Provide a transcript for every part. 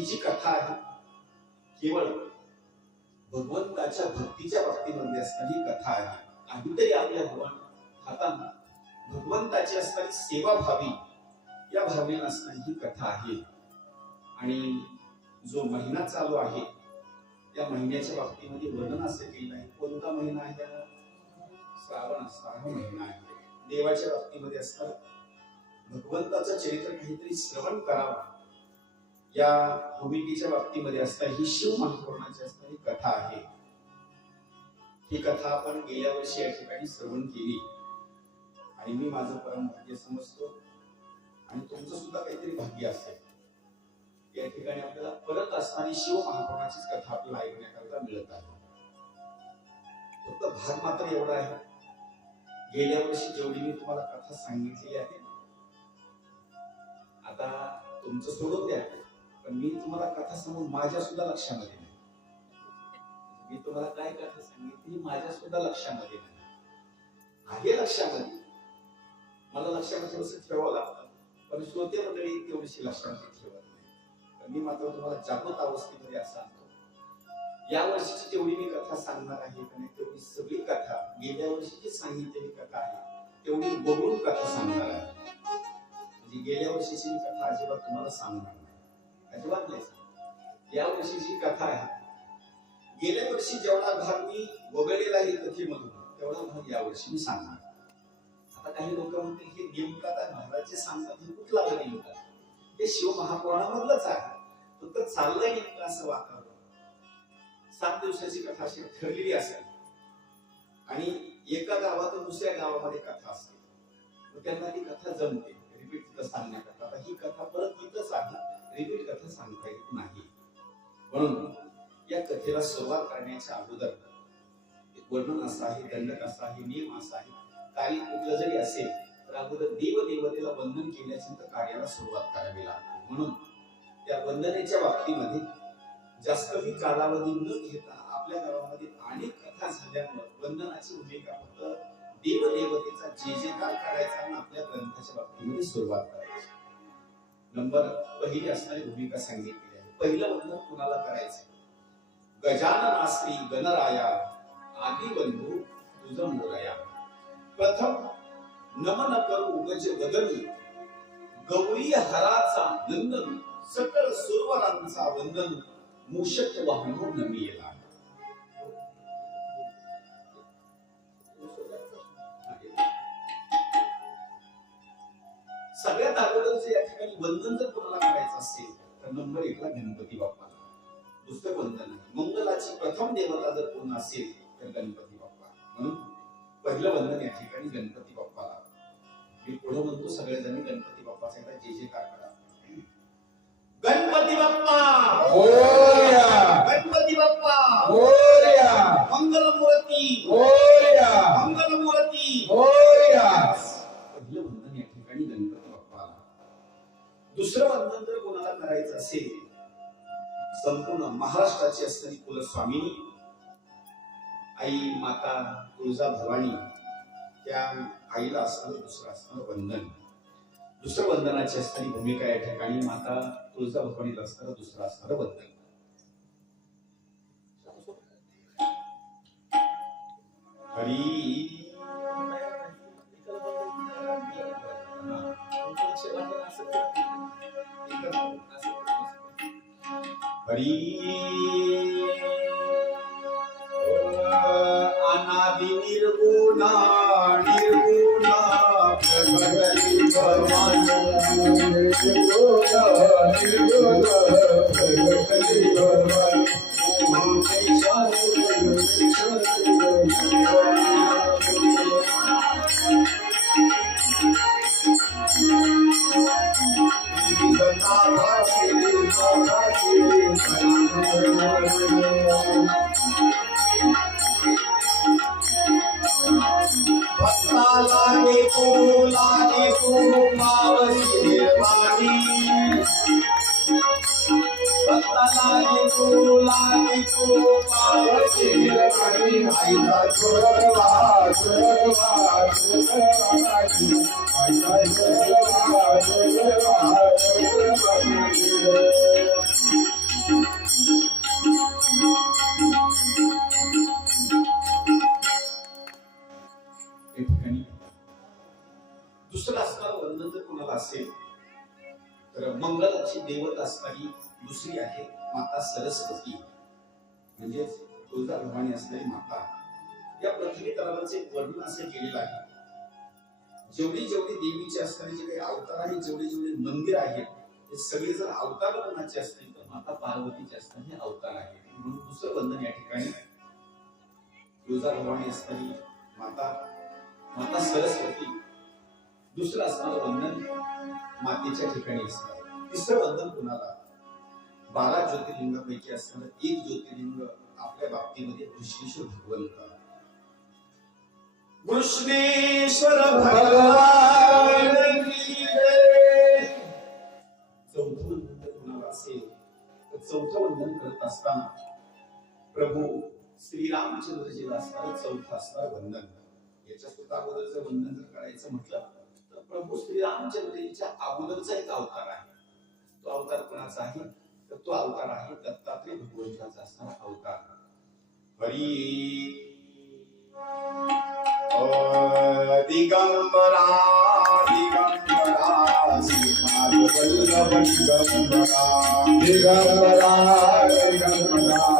ही जी कथा आहे केवळ भगवंताच्या भक्तीच्या बाबतीमध्ये असणारी कथा आहे. काहीतरी आपल्या हाताने भगवंताची असणारी सेवा व्हावी या भावनेने असणारी ही कथा आहे. आणि जो महिना चालू आहे या महिन्याच्या बाबतीमध्ये वर्णन असं केलं आहे. कोणता महिना आहे? श्रावण महिना आहे. देवाच्या बाबतीमध्ये असणार भगवंताचं चरित्र काहीतरी श्रवण करावं या भूमिकेच्या बाबतीमध्ये असणारी ही शिव महापुराणाची असणारी कथा आहे. ही कथा आपण गेल्या वर्षी या ठिकाणी श्रवण केली आणि मी माझं परम भाग्य समजतो आणि तुमचं सुद्धा काहीतरी भाग्य असेल. या ठिकाणी आपल्याला परत असणारी शिव महापुराणाचीच कथा आपल्याला ऐकण्याकरता मिळत आहे. फक्त भाग मात्र एवढा आहे, गेल्या वर्षी जेवढी मी तुम्हाला कथा सांगितलेली आहे आता तुमचं सोडून द्या, पण मी तुम्हाला कथा सांगून माझ्या सुद्धा लक्षामध्ये नाही. मी तुम्हाला काय कथा सांगितली माझ्या सुद्धा लक्षामध्ये नाही आहे. लक्षामध्ये मला लक्षामध्ये थोडंसं ठेवावं लागतं, पण श्रोते मंडळी तेवढीशी लक्षामध्ये ठेवत नाही. मी मात्र तुम्हाला जागृत अवस्थेमध्ये असं सांगतो. या वर्षीची जेवढी मी कथा सांगणार आहे तेवढी सगळी कथा गेल्या वर्षीची सांगितलेली कथा आहे तेवढी बघून कथा सांगणार आहे. म्हणजे गेल्या वर्षीची मी कथा अजिबात तुम्हाला सांगणार नाही, अजिबात नाही सांगणार. या वर्षीची कथा आहे. गेल्या वर्षी जेवढा भाग मी वगळलेला आहे कथेमधून तेवढा भाग या वर्षी मी सांगणार. आता काही लोक म्हणतील हे नेमकं आता महाराज सांगतात हे कुठला नेमका? हे शिव महापुराणामधलंच आहे, फक्त चाललंय नेमकं असं वातावरण. 7 दिवसाची कथा अशी ठरलेली असेल आणि एका गावातून दुसऱ्या गावामध्ये कथा असते, त्यांना ती कथा जमते रिपीट तिथं सांगण्याकरता. आता ही कथा परत इथंच आहे, रिपीट कथा सांगता येत नाही. म्हणून या कथेला सुरुवात करण्याच्या अगोदर वर्णन असं आहे, दंडक असा आहे, नियम असा आहे. काही कुठलं जरी असेल तर अगोदर देवदेवतेला वंदन केल्यानंतर कार्याला सुरुवात करावी लागते. म्हणून त्या वंदनेच्या बाबतीमध्ये जास्तही कालावधी न घेता आपल्या गावामध्ये अनेक कथा झाल्यामुळे वंदनाची भूमिका फक्त देवदेवतेचा जे जयकार करायचा आणि आपल्या ग्रंथाच्या बाबतीमध्ये सुरुवात करायची. नंबर पहिली असणारी भूमिका सांगितलेली आहे. पहिलं वंदन कुणाला करायचं? गजाननास्त्री गणराया आदि बंधू तुझ मोरया. प्रथम नमन करू गज वदनी गौरी हराचा नंदन सकळ सुरवरांचा वंदन मूषक वाहनो नमियेला. सगळ्यात अगोदर या ठिकाणी वंदन जर कोणाला करायचं असेल तर नंबर 1 ला गणपती बाप्पाला. दुसरं वंदन आहे. मंगलाची प्रथम देवता जर कोण असेल तर गणपती बाप्पा. म्हणून पहिलं वंदन या ठिकाणी गणपती बाप्पाला. मी पुढे म्हणतो सगळेजण गणपती बाप्पाचा जे जे काय करा. गणपती बाप्पा मोरया, गणपती बाप्पा मोरया, मंगलमूर्ती मोरया, मंगलमूर्ती मोरया. पहिलं वंदन या ठिकाणी गणपती बाप्पाला. दुसरं वंदन जर कोणाला करायचं असेल संपूर्ण महाराष्ट्राची असणारी कुलस्वामिनी आई माता तुळजा भवानी त्या आईला असणारं दुसरं असणारं वंदन. दुसरं वंदनाची असणारी भूमिका या ठिकाणी माता तुळजा भवानीला असणारं दुसरं असणारं वंदन. हरी हरी अनादि निर्गुणा निर्गुणा प्रगति भवानी निर्गुणा निर्गुणा प्रगति भवानी लागे मावशी निर्वाणी आईचा स्वर्गवा स्वर्गवा स्वर्गवा असणारी दुसरी आहे माता सरस्वती, म्हणजे तुळजाभवानी असणारी माता. या पृथ्वी तलावाचे वर्णन असे केलेलं आहे. जेवढी जेवढी देवीचे असणारे जे काही अवतार आहेत, जेवढे जेवढे मंदिर आहेत, ते सगळे जर अवतार कोणाचे असतील तर माता पार्वतीचे असणारे अवतार आहेत. म्हणून दुसरं वंदन या ठिकाणी तुळजाभवानी असणारी माता, माता सरस्वती. दुसरं असणारं वंदन मातेच्या ठिकाणी असणार. तिसरं वंदन कुणाला? 12 ज्योतिर्लिंगापैकी असणारं एक ज्योतिर्लिंग आपल्या बाबतीमध्ये कृष्णेश्वर भगवंत. कृष्णेश्वर भगवान की जय. चौथं वंदन कुणाला असेल तर चौथं वंदन करत असताना प्रभू श्रीरामचंद्रजीला असणारं चौथं असणारं वंदन. याच्या सुद्धा अगोदरचं वंदन जर करायचं म्हटलं तर प्रभू श्रीरामचंद्रजीच्या अगोदरचा एक अवतार आहे. तो अवतार कोणाचा आहे तर तो अवतार आहे दत्तात्रय भगवंताचा असणारा अवतार. हरी दिगंबरा दिगंबरा श्रीपाद वल्लभ दिगंबरा दिगंबरा दिगंबरा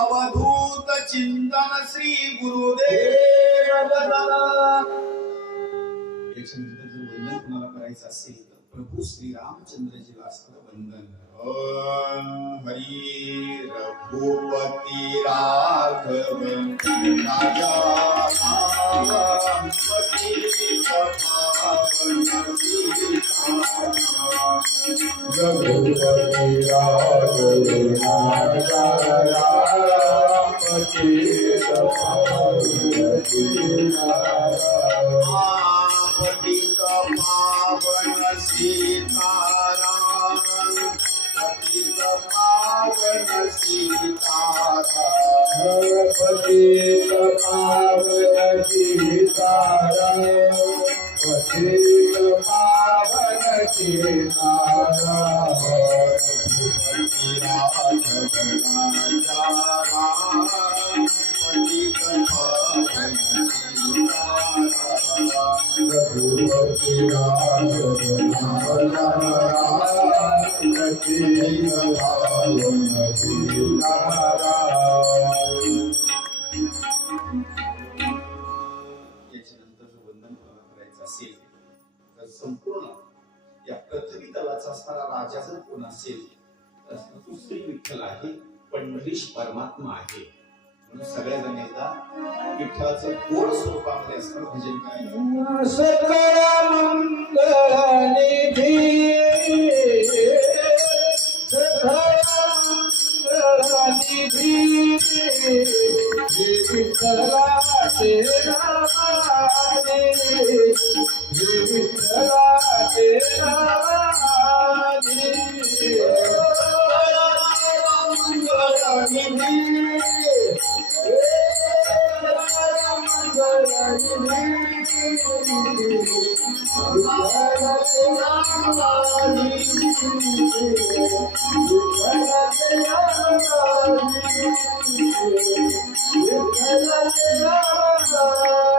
अवधूत चिंतन श्री गुरुदेव दत्ता. याच्यानंतर जर वंदन कुणाला करायचं असेल तर प्रभू श्री रामचंद्रजीला असणारं वंदन. हरी रघुपती राघव राजा संपूर्ण या पृथ्वी तलाचा असणारा राजा जर कोण असेल तर तो श्री विठ्ठल आहे, पंढरीश परमात्मा आहे. म्हणून सगळ्या जण एकदा विठ्ठलाचं गोड स्वरूपामध्ये असणारं भजन करायचं. सकळ मंगळनिधी सकळ मंगळनिधी विठ्ठला तेरा वाणी विठ्ठला तेरा वाणी मंगळनिधी Thank you.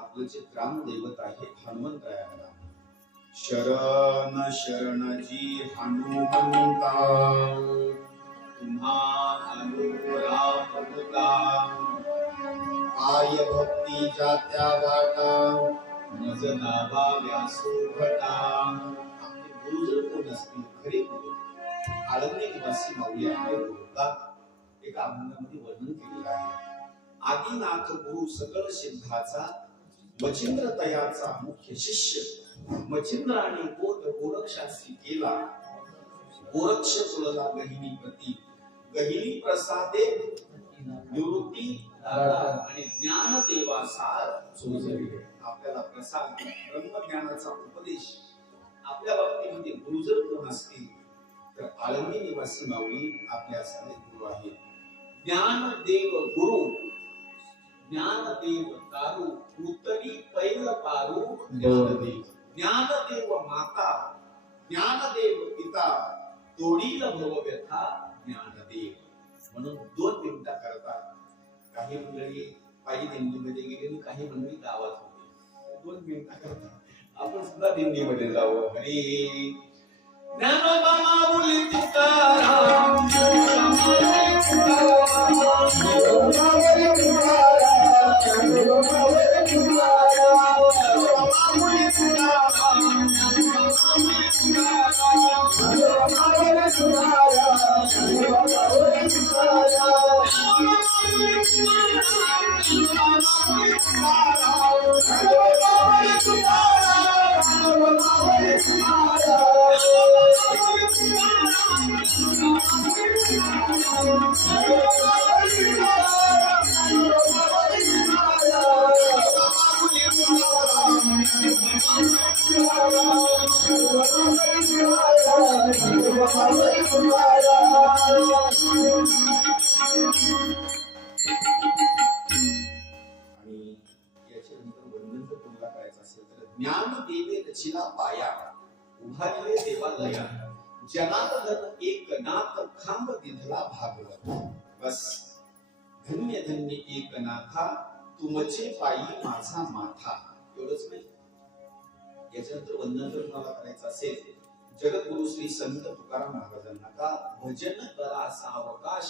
आपलं जे ग्रामदैवत आहे हनुमंतरायांना शरण शरणजी हनुमंता तुम्हा अनुरामता आय भक्ती जात्या वाटा मज नावा व्यासोभटा. आपले गुरु जर कोण असतील खरे गुरु आळंदी निवासी माऊली आपले गुरुता एका अभंगामध्ये वर्णन केलेलं आहे. आदिनाथ गुरु सकळ सिद्धाचा मच्छिंद्र तयाचा मुख्य शिष्य मच्छिंद्र आणि बोध गोरक्षासी केला गोरक्ष तुलला गहिनी प्रती गहिनी प्रसादे निवृत्ती आणि ज्ञान देवा सार चोजविले. आपल्याला प्रसाद ब्रह्मज्ञानाचा उपदेश आपल्या बाबतीमध्ये गुरु जर कोण असतील तर आळंदी निवासी माऊली आपल्यासाठी गुरु आहे. ज्ञानदेव गुरु ज्ञानदेव दारू उत्तरी पैल पारू ज्ञानदेव ज्ञानदेव माता ज्ञानदेव पिता तोडील भव व्यथा ज्ञानदेव. म्हणून 2 मिनिटा करतात. काही मंडळी पायी दिंडीमध्ये गेले काही मंडळी गावात होते. 2 मिनिटा करतात. आपण सुद्धा दिंडीमध्ये जाऊ. हरी ज्ञानोबा माऊली तुकाराम ज्ञान देवे रचिला पाया उभारले देवालया जनार्दन एकनाथ खांब दिधला भागवत. बस धन्य धन्य एकनाथा तुमचे पायी माझा माथा. एवढंच नाही. याच्यानंतर वंदन जर तुम्हाला करायचं असेल जगद्गुरु श्री संत तुकाराम महाराजांना का भजन करा सावकाश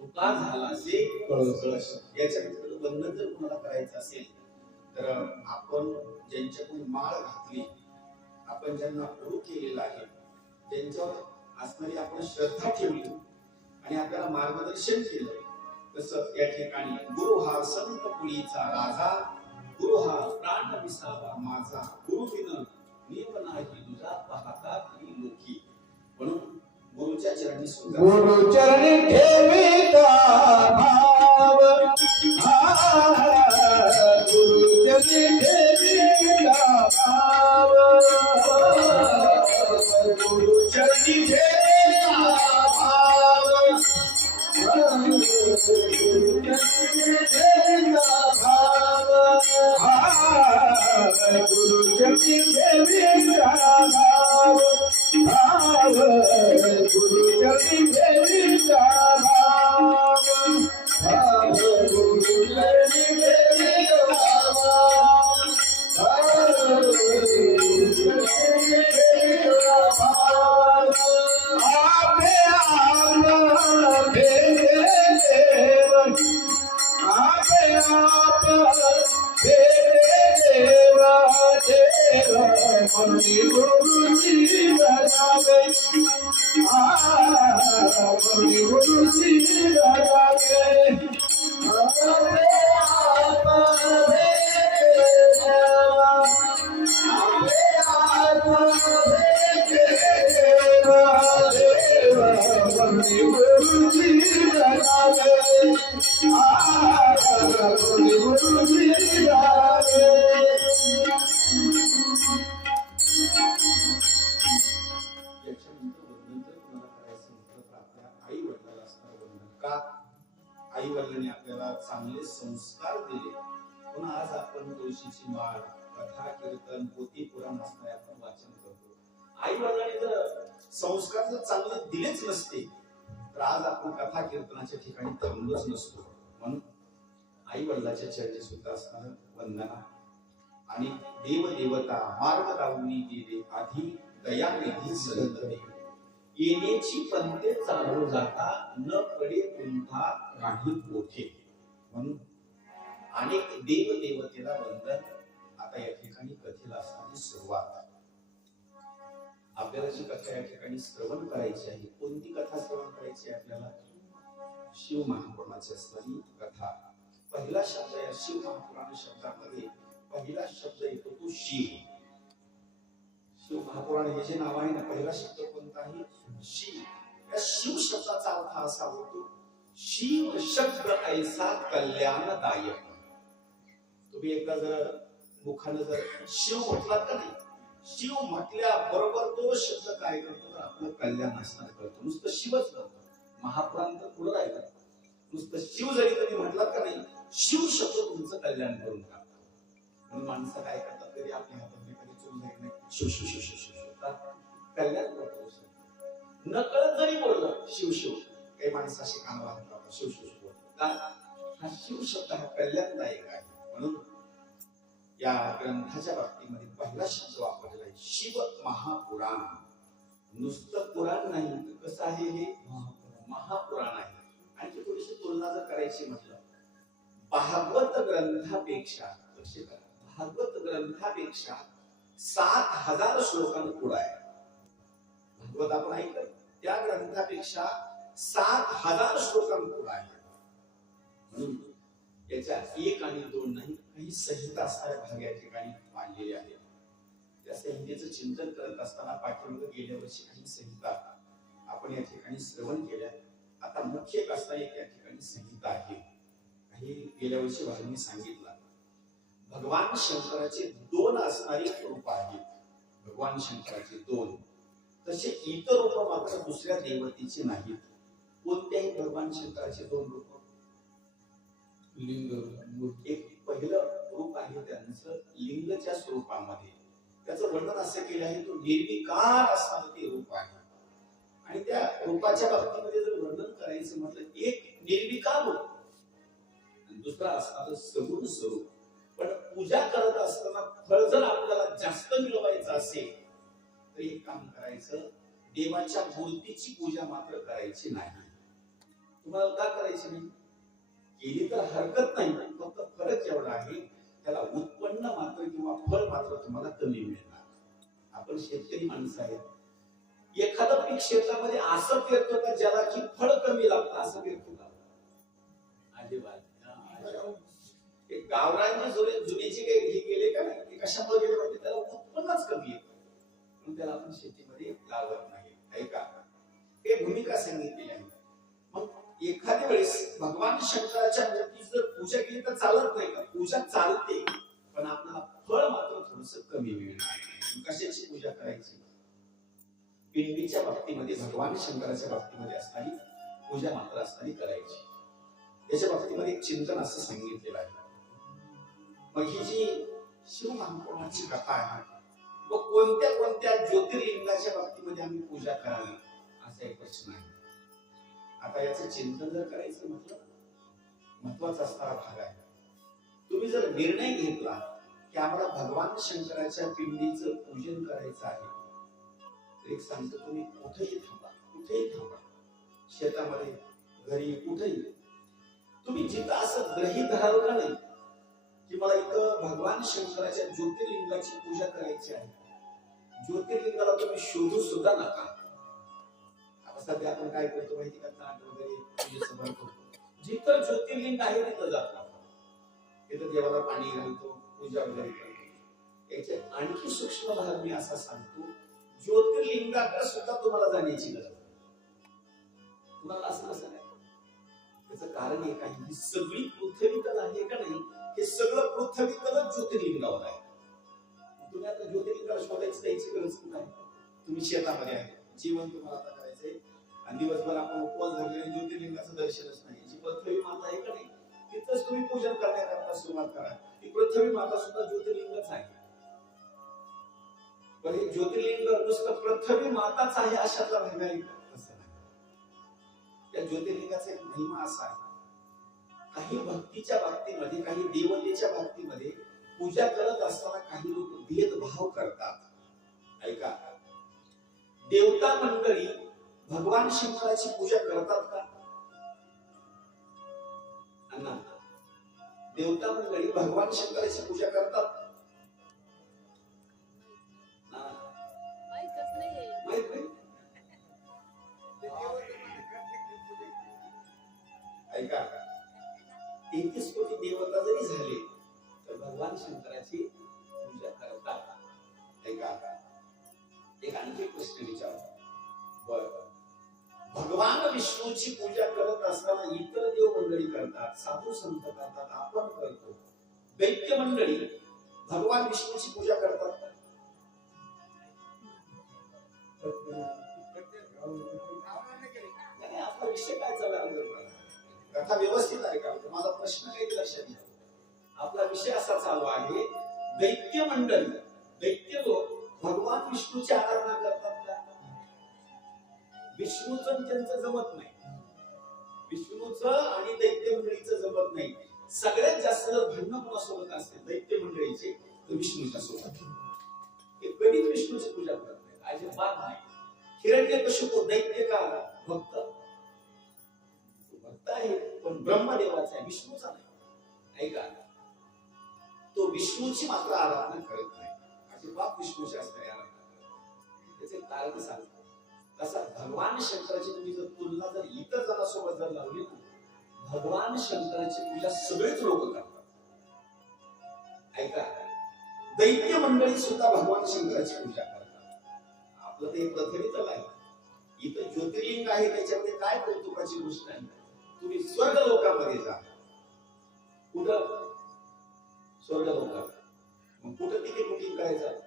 तुका झाला से कळस. याच्यानंतर वंदन जर तुम्हाला करायचं असेल तर आपण ज्यांच्याकडून माळ घातली आपण ज्यांना गुरु केलेला आहे त्यांच्यावर असणारी आपण श्रद्धा ठेवली आणि आपल्याला मार्गदर्शन केलं तसंच या ठिकाणी गुरु हा संत पुरीचा राजा गुरु हा प्राण विसावा माझा गुरु बिन नियम नाही तुझा पाहता ती लोकी. म्हणून गुरुच्या चरणी सुद्धा गुरु चरणी ठेविता भाव गुरु चरणी ठेविता भाव गुरु चरणी ठेविता भाव गुरु चरणी ठेविता भाव गुरु चरणी ठेविता भाव गुरु चरणी ठेविता भाव गुरु चरणी ठेविता घरात आई वडिलांनी आपल्याला चांगले संस्कार दिले, पुन्हा आज आपण तुळशीची माळ, कथा, कीर्तन, पोथी, पुराण असणारे आपण वाचन करतो. आई वडिलांनी जर संस्कार जर चांगले दिलेच नसते तर आज आपण कथा कीर्तनाच्या ठिकाणी थांबलोच नसतो. म्हणून आई वडिलाच्या चरणी सुद्धा असणारं वंदना आणि देव देवता मार्ग दावणी गेले आधी दयानिधी संतते, येण्याची पंते चालू जाता न कडे पुन्हा काही कोठे. म्हणून अनेक देव देवतेला वंदन. आता या ठिकाणी कथेला असणारी सुरुवात. आपल्याला जी कथा या ठिकाणी श्रवण करायची आहे, कोणती कथा श्रवण करायची आहे आपल्याला? शिव महापुराणाची असणारी कथा. पहिला शब्द या शिव महापुराण शब्दामध्ये पहिला शब्द येतो तो शिव. शिव महापुराण हे जे नाव आहे ना, पहिला शब्द कोणता आहे? शिव. या शिव शब्दाचा अर्थ असा होतो, शिव शब्द ऐसा कल्याणदायक. तुम्ही एकदा जर मुखानं जर शिव म्हटलात का नाही, शिव म्हटल्या बरोबर तो शब्द काय करतो तर आपलं कल्याण असणार करतो. नुसतं शिवच करतो, महापुराण तर पुढे राहिलं. नुसतं शिव जरी तुम्ही म्हटलात का नाही, शिव शब्द तुमचं कल्याण करून टाकतो. म्हणून माणसं काय करतात, कधी आपल्या हातामध्ये कधी चूक झाली नाही, शिव शिव शिव शिव शिव कल्याण करतो. नकळत जरी बोललं शिव शिव, काही माणसं अशी कानाला हात शिव शिव शिव बोलतात. हा शिव शब्द हा कल्याणदायक आहे. म्हणून या ग्रंथाच्या बाबतीमध्ये पहिला शब्द वापरलेला आहे शिव महापुराण. नुसतं पुराण नाही, कसं आहे हे? महापुराण आहे. आणखी थोडीशी तुलना जर करायची म्हटलं, भागवत ग्रंथापेक्षा भागवत ग्रंथापेक्षा 7,000 श्लोकांनी पुढे आहे. भागवत आपण ऐकलं, त्या ग्रंथापेक्षा 7,000 श्लोकांनी पुढे आहे. म्हणून याच्या 1 आणि 2 नाही, काही संहिता असणाऱ्या भाग या ठिकाणी मांडलेले आहेत. त्या संहितेचं चिंतन करत असताना पाठीमागे गेल्या वर्षी काही संहिता आपण या ठिकाणी श्रवण केल्या. आता मुख्य एक असणारी या ठिकाणी संहिता आहे. काही गेल्या वर्षी भागांनी सांगितलं, भगवान शंकराचे 2 असणारी रूप आहेत. भगवान शंकराचे 2, तसे इतर रूप मात्र दुसऱ्या देवतेचे नाहीत. कोणत्याही भगवान शंकराचे 2 रूप? लिंग. एक पहिलं रूप आहे त्यांचं लिंगच्या स्वरूपामध्ये. त्याचं वर्णन असं केलं आहे, तो निर्विकार असणारं ते रूप आहे. आणि त्या रूपाच्या बाबतीमध्ये जर वर्णन करायचं म्हटलं, एक निर्विकार रूप आणि दुसरा असणारं सगुण स्वरूप. पण पूजा करत असताना फळ जर आपल्याला जास्त मिळवायचं असेल तर एक काम करायचं, देवाच्या मूर्तीची पूजा मात्र करायची नाही. तुम्हाला का करायची नाही? केली तर हरकत नाही, फक्त फरक एवढा आहे, त्याला उत्पन्न मात्र किंवा फळ मात्र तुम्हाला कमी मिळणार. आपण शेतकरी माणसं आहेत, एखादं पीक शेतामध्ये असं पेरतो का ज्याला की फळ कमी लागतं, असं पेरतो का? अजिबात. गावरांनी जुनेचे काही हे केले का नाही, कशामुळे गेले म्हणजे त्याला उत्पन्नच कमी येतं, म्हणून त्याला आपण शेतीमध्ये लावत नाही. ऐका, हे भूमिका सांगितलेली आहे. मग एखाद्या वेळेस भगवान शंकराच्या मूर्तीची जर पूजा केली तर चालत नाही का? पूजा चालते, पण आपल्याला फळ मात्र थोडस कमी मिळणार. कशाची पूजा करायची? पिंडीच्या बाबतीमध्ये, भगवान शंकराच्या बाबतीमध्ये असणारी पूजा मात्र असणारी करायची. त्याच्या बाबतीमध्ये एक चिंतन असं सांगितलेलं आहे. मग ही जी शिव महापुराणाची कथा आहे, व कोणत्या कोणत्या ज्योतिर्लिंगाच्या बाबतीमध्ये आम्ही पूजा करावी, असा एक प्रश्न आहे. आता याचं चिंतन जर करायचं म्हटलं, महत्वाचा असणारा भाग आहे. तुम्ही जर निर्णय घेतला की आम्हाला भगवान शंकराच्या पिंडीचं पूजन करायचं आहे, तर एक सांगतो, तुम्ही कुठेही थांबा, शेतामध्ये, घरी, कुठेही तुम्ही जिथं असं गृहीत धराल का नाही की मला इथं भगवान शंकराच्या ज्योतिर्लिंगाची पूजा करायची आहे, ज्योतिर्लिंगाला तुम्ही शोधू सुद्धा नका. आता सध्या आपण काय करतो माहिती का, ताट वगैरे पूजेचं करतो, जिथं ज्योतिर्लिंग आहे तिथं जातो, तिथं देवाला पाणी घालतो, पूजा वगैरे करतो. याचे आणखी सूक्ष्म भाग मी असा सांगतो, ज्योतिर्लिंगाकडे सुद्धा तुम्हाला जाण्याची गरज नाही. तुम्हाला असं कसं नाही? त्याचं कारण एक आहे, ही सगळी पृथ्वी तल आहे का नाही, हे सगळं पृथ्वी तलच ज्योतिर्लिंगावर आहे. तुम्ही आता ज्योतिर्लिंगाला शोधायची द्यायची गरज नाही. तुम्ही शेतामध्ये आहे, जीवन तुम्हाला आता करायचंय, आणि दिवसभर आपण उपवास धरले ज्योतिर्लिंगाचं दर्शनच नाही. जी पृथ्वी माता आहे का नाही, तिथंच तुम्ही पूजन करण्याकरता सुरुवात करा. ही पृथ्वी माता सुद्धा ज्योतिर्लिंगच आहे. पण हे ज्योतिर्लिंग नुसतं पृथ्वी माताच आहे अशातला महिमा आहे असं नाही. या ज्योतिर्लिंगाचा एक महिमा असा आहे, काही भक्तीच्या बाबतीमध्ये, काही देवतेच्या बाबतीमध्ये पूजा करत असताना काही लोक भेदभाव करतात. ऐका, देवता मंडळी भगवान शंकराची पूजा करतात का? अण्णा, देवता मंडळी भगवान शंकराची पूजा करतात? माहित नाही? ऐका, 33 कोटी देवता जरी झाले तर भगवान शंकराची पूजा करतात. ऐका, एक आणखी प्रश्न विचार. बर, भगवान विष्णूची पूजा करत असताना इतर देव मंडळी करतात, साधू संत करतात, आपण करतो, दैत्य मंडळी भगवान विष्णूची पूजा करतात का? आपला विषय काय चालला, कथा व्यवस्थित आहे का? माझा प्रश्न काही लक्षात घ्या. आपला विषय असा चालू आहे, दैत्य मंडळी, दैत्य लोक भगवान विष्णूची आराधना करतात का? विष्णूचं त्यांचं जमत नाही, विष्णूचं आणि दैत्य मंडळीचं जमत नाही. सगळ्यात जास्त जर भांडण कोणासोबत असते दैत्य मंडळीचे तर विष्णूच्या सोबत. हे कधीच विष्णूची पूजा करत नाही, अजिबात नाही. हिरण्यकशिपू दैत्य का? भक्त आहे, पण ब्रह्मदेवाचा आहे, विष्णूचा नाही. ऐका, तो विष्णूची मात्र आराधना करत नाही, अजिबात विष्णूच्या असणारी आराधना करत. त्याचे कारण सांगतो. तसा भगवान शंकराची तुम्ही जर तुलना जर इतर जणांसोबत जर लावली ना, भगवान शंकराची पूजा सगळेच लोक करतात. ऐका, दैत्य मंडळी सुद्धा भगवान शंकराची पूजा करतात. आपलं ते पृथ्वीतल आहे, इथं ज्योतिर्लिंग आहे, त्याच्यामध्ये काय कौतुकाची गोष्ट आहे. तुम्ही स्वर्ग लोकांमध्ये जा, कुठं? स्वर्ग लोकात. मग कुठं तिकीट बुकिंग करायचं?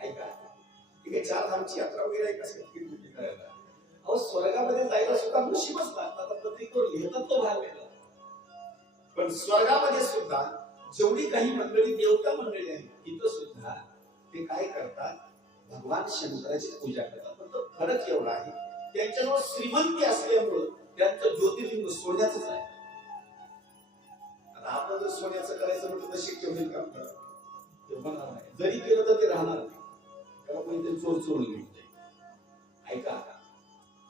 ऐका, तिथे 4 धामची यात्रा वगैरे आहे, कसं तिकीट बुकिंग करायला? अहो, स्वर्गामध्ये जायला सुद्धा नशीबच लागतात. पत्रिकेवर लिहितात तो भाग वेगळा, पण स्वर्गामध्ये सुद्धा जेवढी काही मंडळी देवता मंडळी आहेत तिथं सुद्धा ते काय करतात? भगवान शंकराची पूजा करतात. पण तो फरक एवढा आहे, त्यांच्याजवळ श्रीमंती असल्यामुळं त्यांचं ज्योतिर्लिंग सोन्याचंच आहे. आता आपण जर सोन्याचं करायचं म्हटलं तर शक्य होईल का? ते होणार नाही. जरी केलं तर ते राहणार नाही, त्याला कोणीतरी चोर चोरून घेऊन जाईल. ऐका,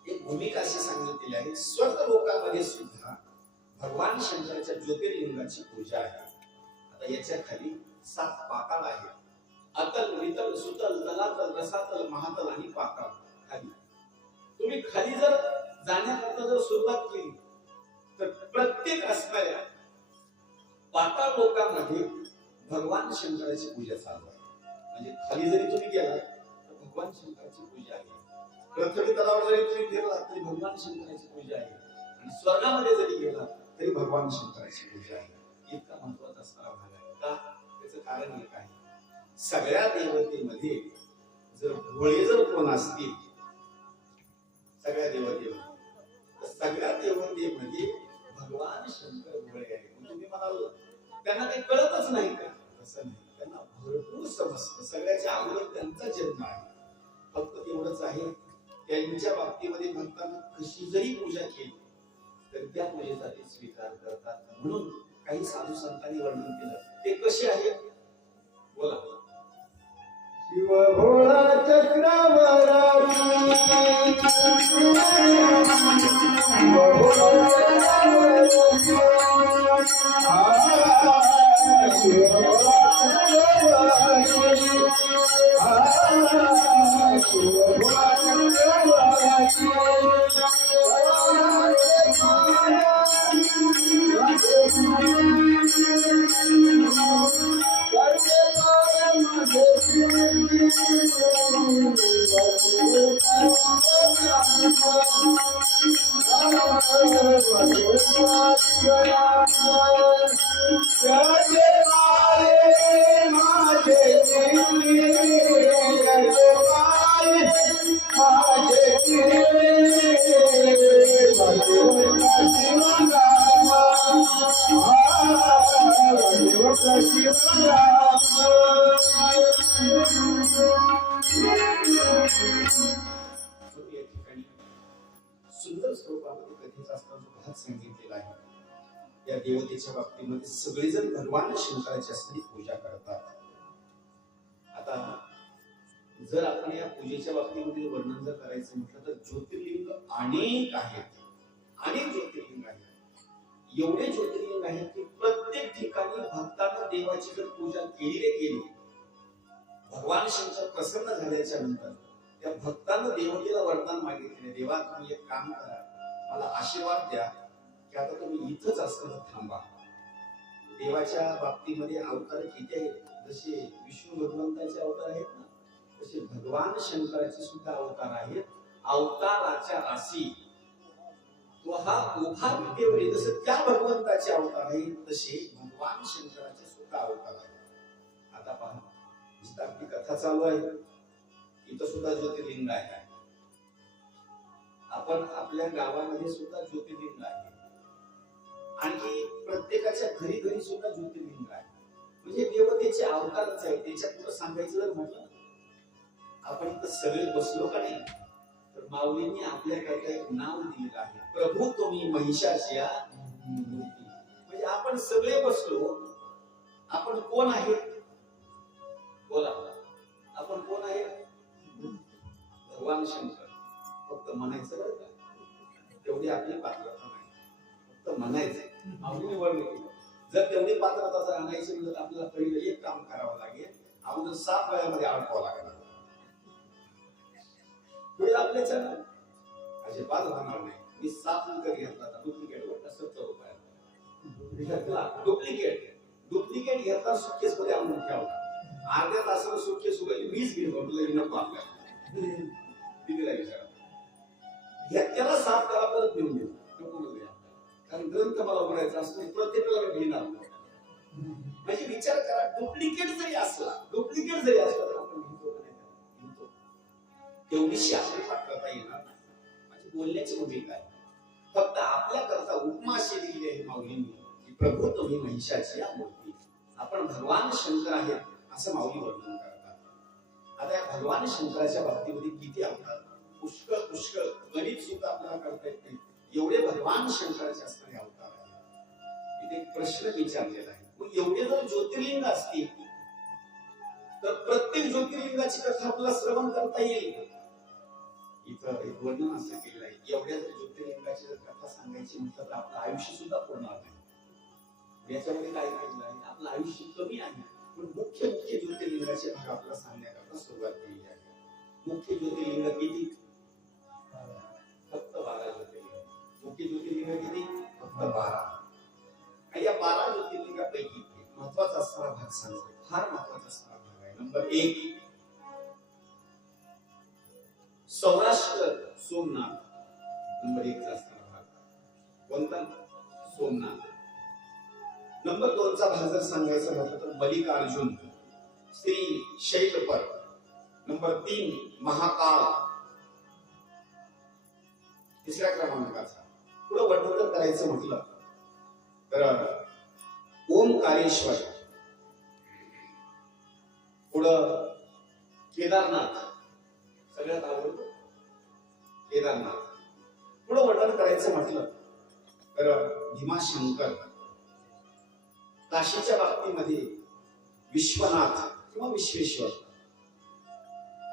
एक भूमिका अशी सांगितलेली आहे, स्वर्ग लोकांमध्ये सुद्धा भगवान शंकराच्या ज्योतिर्लिंगाची पूजा आहे. आता याच्या खाली 7 पाताळ आहेत, अतल, वितल, सुतल, तलातल, रसातल, महातल आणि पाताळ. खाली तुम्ही खाली जर जाण्याकरता जर सुरुवात केली तर प्रत्येक असणाऱ्या पाताळ लोकांमध्ये भगवान शंकराची पूजा चालू आहे. म्हणजे खाली जरी तुम्ही गेलात तर भगवान शंकराची पूजा आहे, पृथ्वी तलावर जरी तुम्ही फिरलात तरी भगवान शंकराची पूजा आहे, आणि स्वर्गामध्ये जरी गेलात तरी भगवान शंकराची पूजा आहे. इतका महत्वाचा असणारा भाग आहे. का? त्याचं कारण एक आहे, सगळ्या देवतेमध्ये जर भोळे जर कोण असतील, सगळ्या देवतेमध्ये, तर सगळ्या देवतेमध्ये भगवान शंकर भोळे आहे. तुम्ही म्हणाल त्यांना काही कळतच नाही का? असं नाही, त्यांना भरपूर समजतं. सगळ्याच्या अगोदर त्यांचा जन्म आहे. फक्त एवढंच आहे, त्यांच्या बाबतीमध्ये भक्तांना कशी जरी पूजा केली तर त्या पूजेचा ते स्वीकार करतात. म्हणून काही साधू संतांनी वर्णन केलं, ते कसे आहे बोला. शिव भोळा चक्रवरारी, शिव भोळा Jai Jai सुंदर स्वरूपामध्ये कथेचा असताना जो भाग सांगितलेला आहे या देवतेच्या बाबतीमध्ये सगळेजण भगवान शंकराची असणारी पूजा करतात. आता जर आपण या पूजेच्या बाबतीमध्ये वर्णन जर करायचं म्हटलं तर ज्योतिर्लिंग अनेक आहेत, अनेक ज्योतिर्लिंग आहेत. एवढे ज्योतिर्लिंग आहेत की प्रत्येक ठिकाणी भक्तांना देवाची जर पूजा केली, भगवान शंकर प्रसन्न झाल्याच्या नंतर त्या भक्तांना देवतेला वरदान मागितले, देवा तुम्ही एक काम करा, मला आशीर्वाद द्या की आता तुम्ही इथंच असताना थांबा. देवाच्या बाबतीमध्ये अवतार किती आहेत, जसे विष्णू भगवंताचे अवतार आहेत ना, तसे भगवान शंकराचे सुद्धा अवतार आहेत. अवताराच्या राशी तो हा उभा विटेवर जसं त्या भगवंताचे अवतार आहेत, तसे भगवान शंकराचे सुद्धा अवतार आहेत. आता पहा, जिथं आपली कथा चालू आहे इथं सुद्धा ज्योतिर्लिंग आहे. आपण आपल्या गावामध्ये सुद्धा ज्योतिर्लिंग आहे. आणखी प्रत्येकाच्या घरी घरी सुद्धा ज्योतिर्लिंग आहे. म्हणजे देवतेचे अवतारच आहे. त्याच्या पुढे सांगायचं जर म्हटलं, आपण इथं सगळे बसलो का नाही, तर माऊलींनी आपल्याकडे एक नाव दिलेलं आहे, प्रभू तुम्ही महिषाची मूर्ती. म्हणजे आपण सगळे बसलो, आपण कोण आहे बोला, आपण कोण आहे? भगवान शंकर. फक्त म्हणायचं बरं का, तेवढी आपली पात्रता नाही, फक्त म्हणायचं. माऊलीने वर्णन केलं, जर तेवढी पात्रता जर आणायची म्हणजे आपल्याला पहिलं एक काम करावं लागेल, अगोदर 7 वेळामध्ये अडकावं लागेल. आपल्याच्या अजिबात होणार नाही. मी 7 विकत घेतला तर डुप्लिकेट वर 70 रुपयाला डुप्लिकेट घेतला, सुटकेस मध्ये आणून ठेवला. अर्ध्या तासाला सुटकेस उघडली, 20 घेऊन म्हटलं नको आपल्याला, दिदीला विचारा त्याला 7 करा, परत घेऊन देऊ नको घेऊया, कारण ग्रंथ मला उघडायचा असतो, प्रत्येकाला मी घेणार. म्हणजे विचार करा, डुप्लिकेट जरी असला तर आपण घेतो का नाही? तेवढीशी आपली पात्रता येणार नाही. म्हणजे बोलण्याची भूमिका आहे. फक्त आपल्या करता उपमा अशी दिली आहे माऊलींनी की प्रभू तुम्ही महिषाची मूर्ती. आपण भगवान शंकर आहेत असं माऊली वर्णन करतात. आता या भगवान शंकराच्या बाबतीमध्ये किती अवतार, पुष्कळ गणित सुद्धा आपल्याला करता येत नाही, एवढे भगवान शंकराचे असणारे अवतार आहेत. इथे एक प्रश्न विचारलेला आहे, मग एवढे जर ज्योतिर्लिंग असतील तर प्रत्येक ज्योतिर्लिंगाची कथा आपल्याला श्रवण करता येईल का? इथं एक वर्णन असं केलेलं आहे, एवढ्या जर ज्योतिर्लिंगाची जर कथा सांगायची म्हटलं तर आपलं आयुष्य सुद्धा पूर्ण आहे. याच्यामध्ये काय केलेलं आहे, आपलं आयुष्य कमी आहे, पण मुख्य ज्योतिर्लिंगाचे भाग आपल्याला सांगण्याकरता सुरुवात केली आहे. मुख्य ज्योतिर्लिंग किती? फक्त 12 ज्योतिर्लिंग. मुख्य ज्योतिर्लिंग किती? फक्त 12. आणि या 12 ज्योतिर्लिंगापैकी महत्वाचा असणारा भाग सांगतो, फार महत्वाचा असणारा भाग आहे. नंबर 1 सौराष्ट्र सोमनाथ. नंबर 1 चा असणारा भाग कोणता? सोमनाथ. नंबर 2 चा भाग जर सांगायचा म्हटलं तर मल्लिकार्जुन, श्री शैलपर्वत. नंबर 3 महाकाल. तिसऱ्या क्रमांकाचा पुढे वर्णन करायचं म्हटलं तर ओमकारेश्वर. पुढं केदारनाथ, सगळ्यात आवडतो केदारनाथ. पुढे वर्णन करायचं म्हटलं तर भीमाशंकर. काशीच्या बाबतीमध्ये विश्वनाथ किंवा विश्वेश्वर.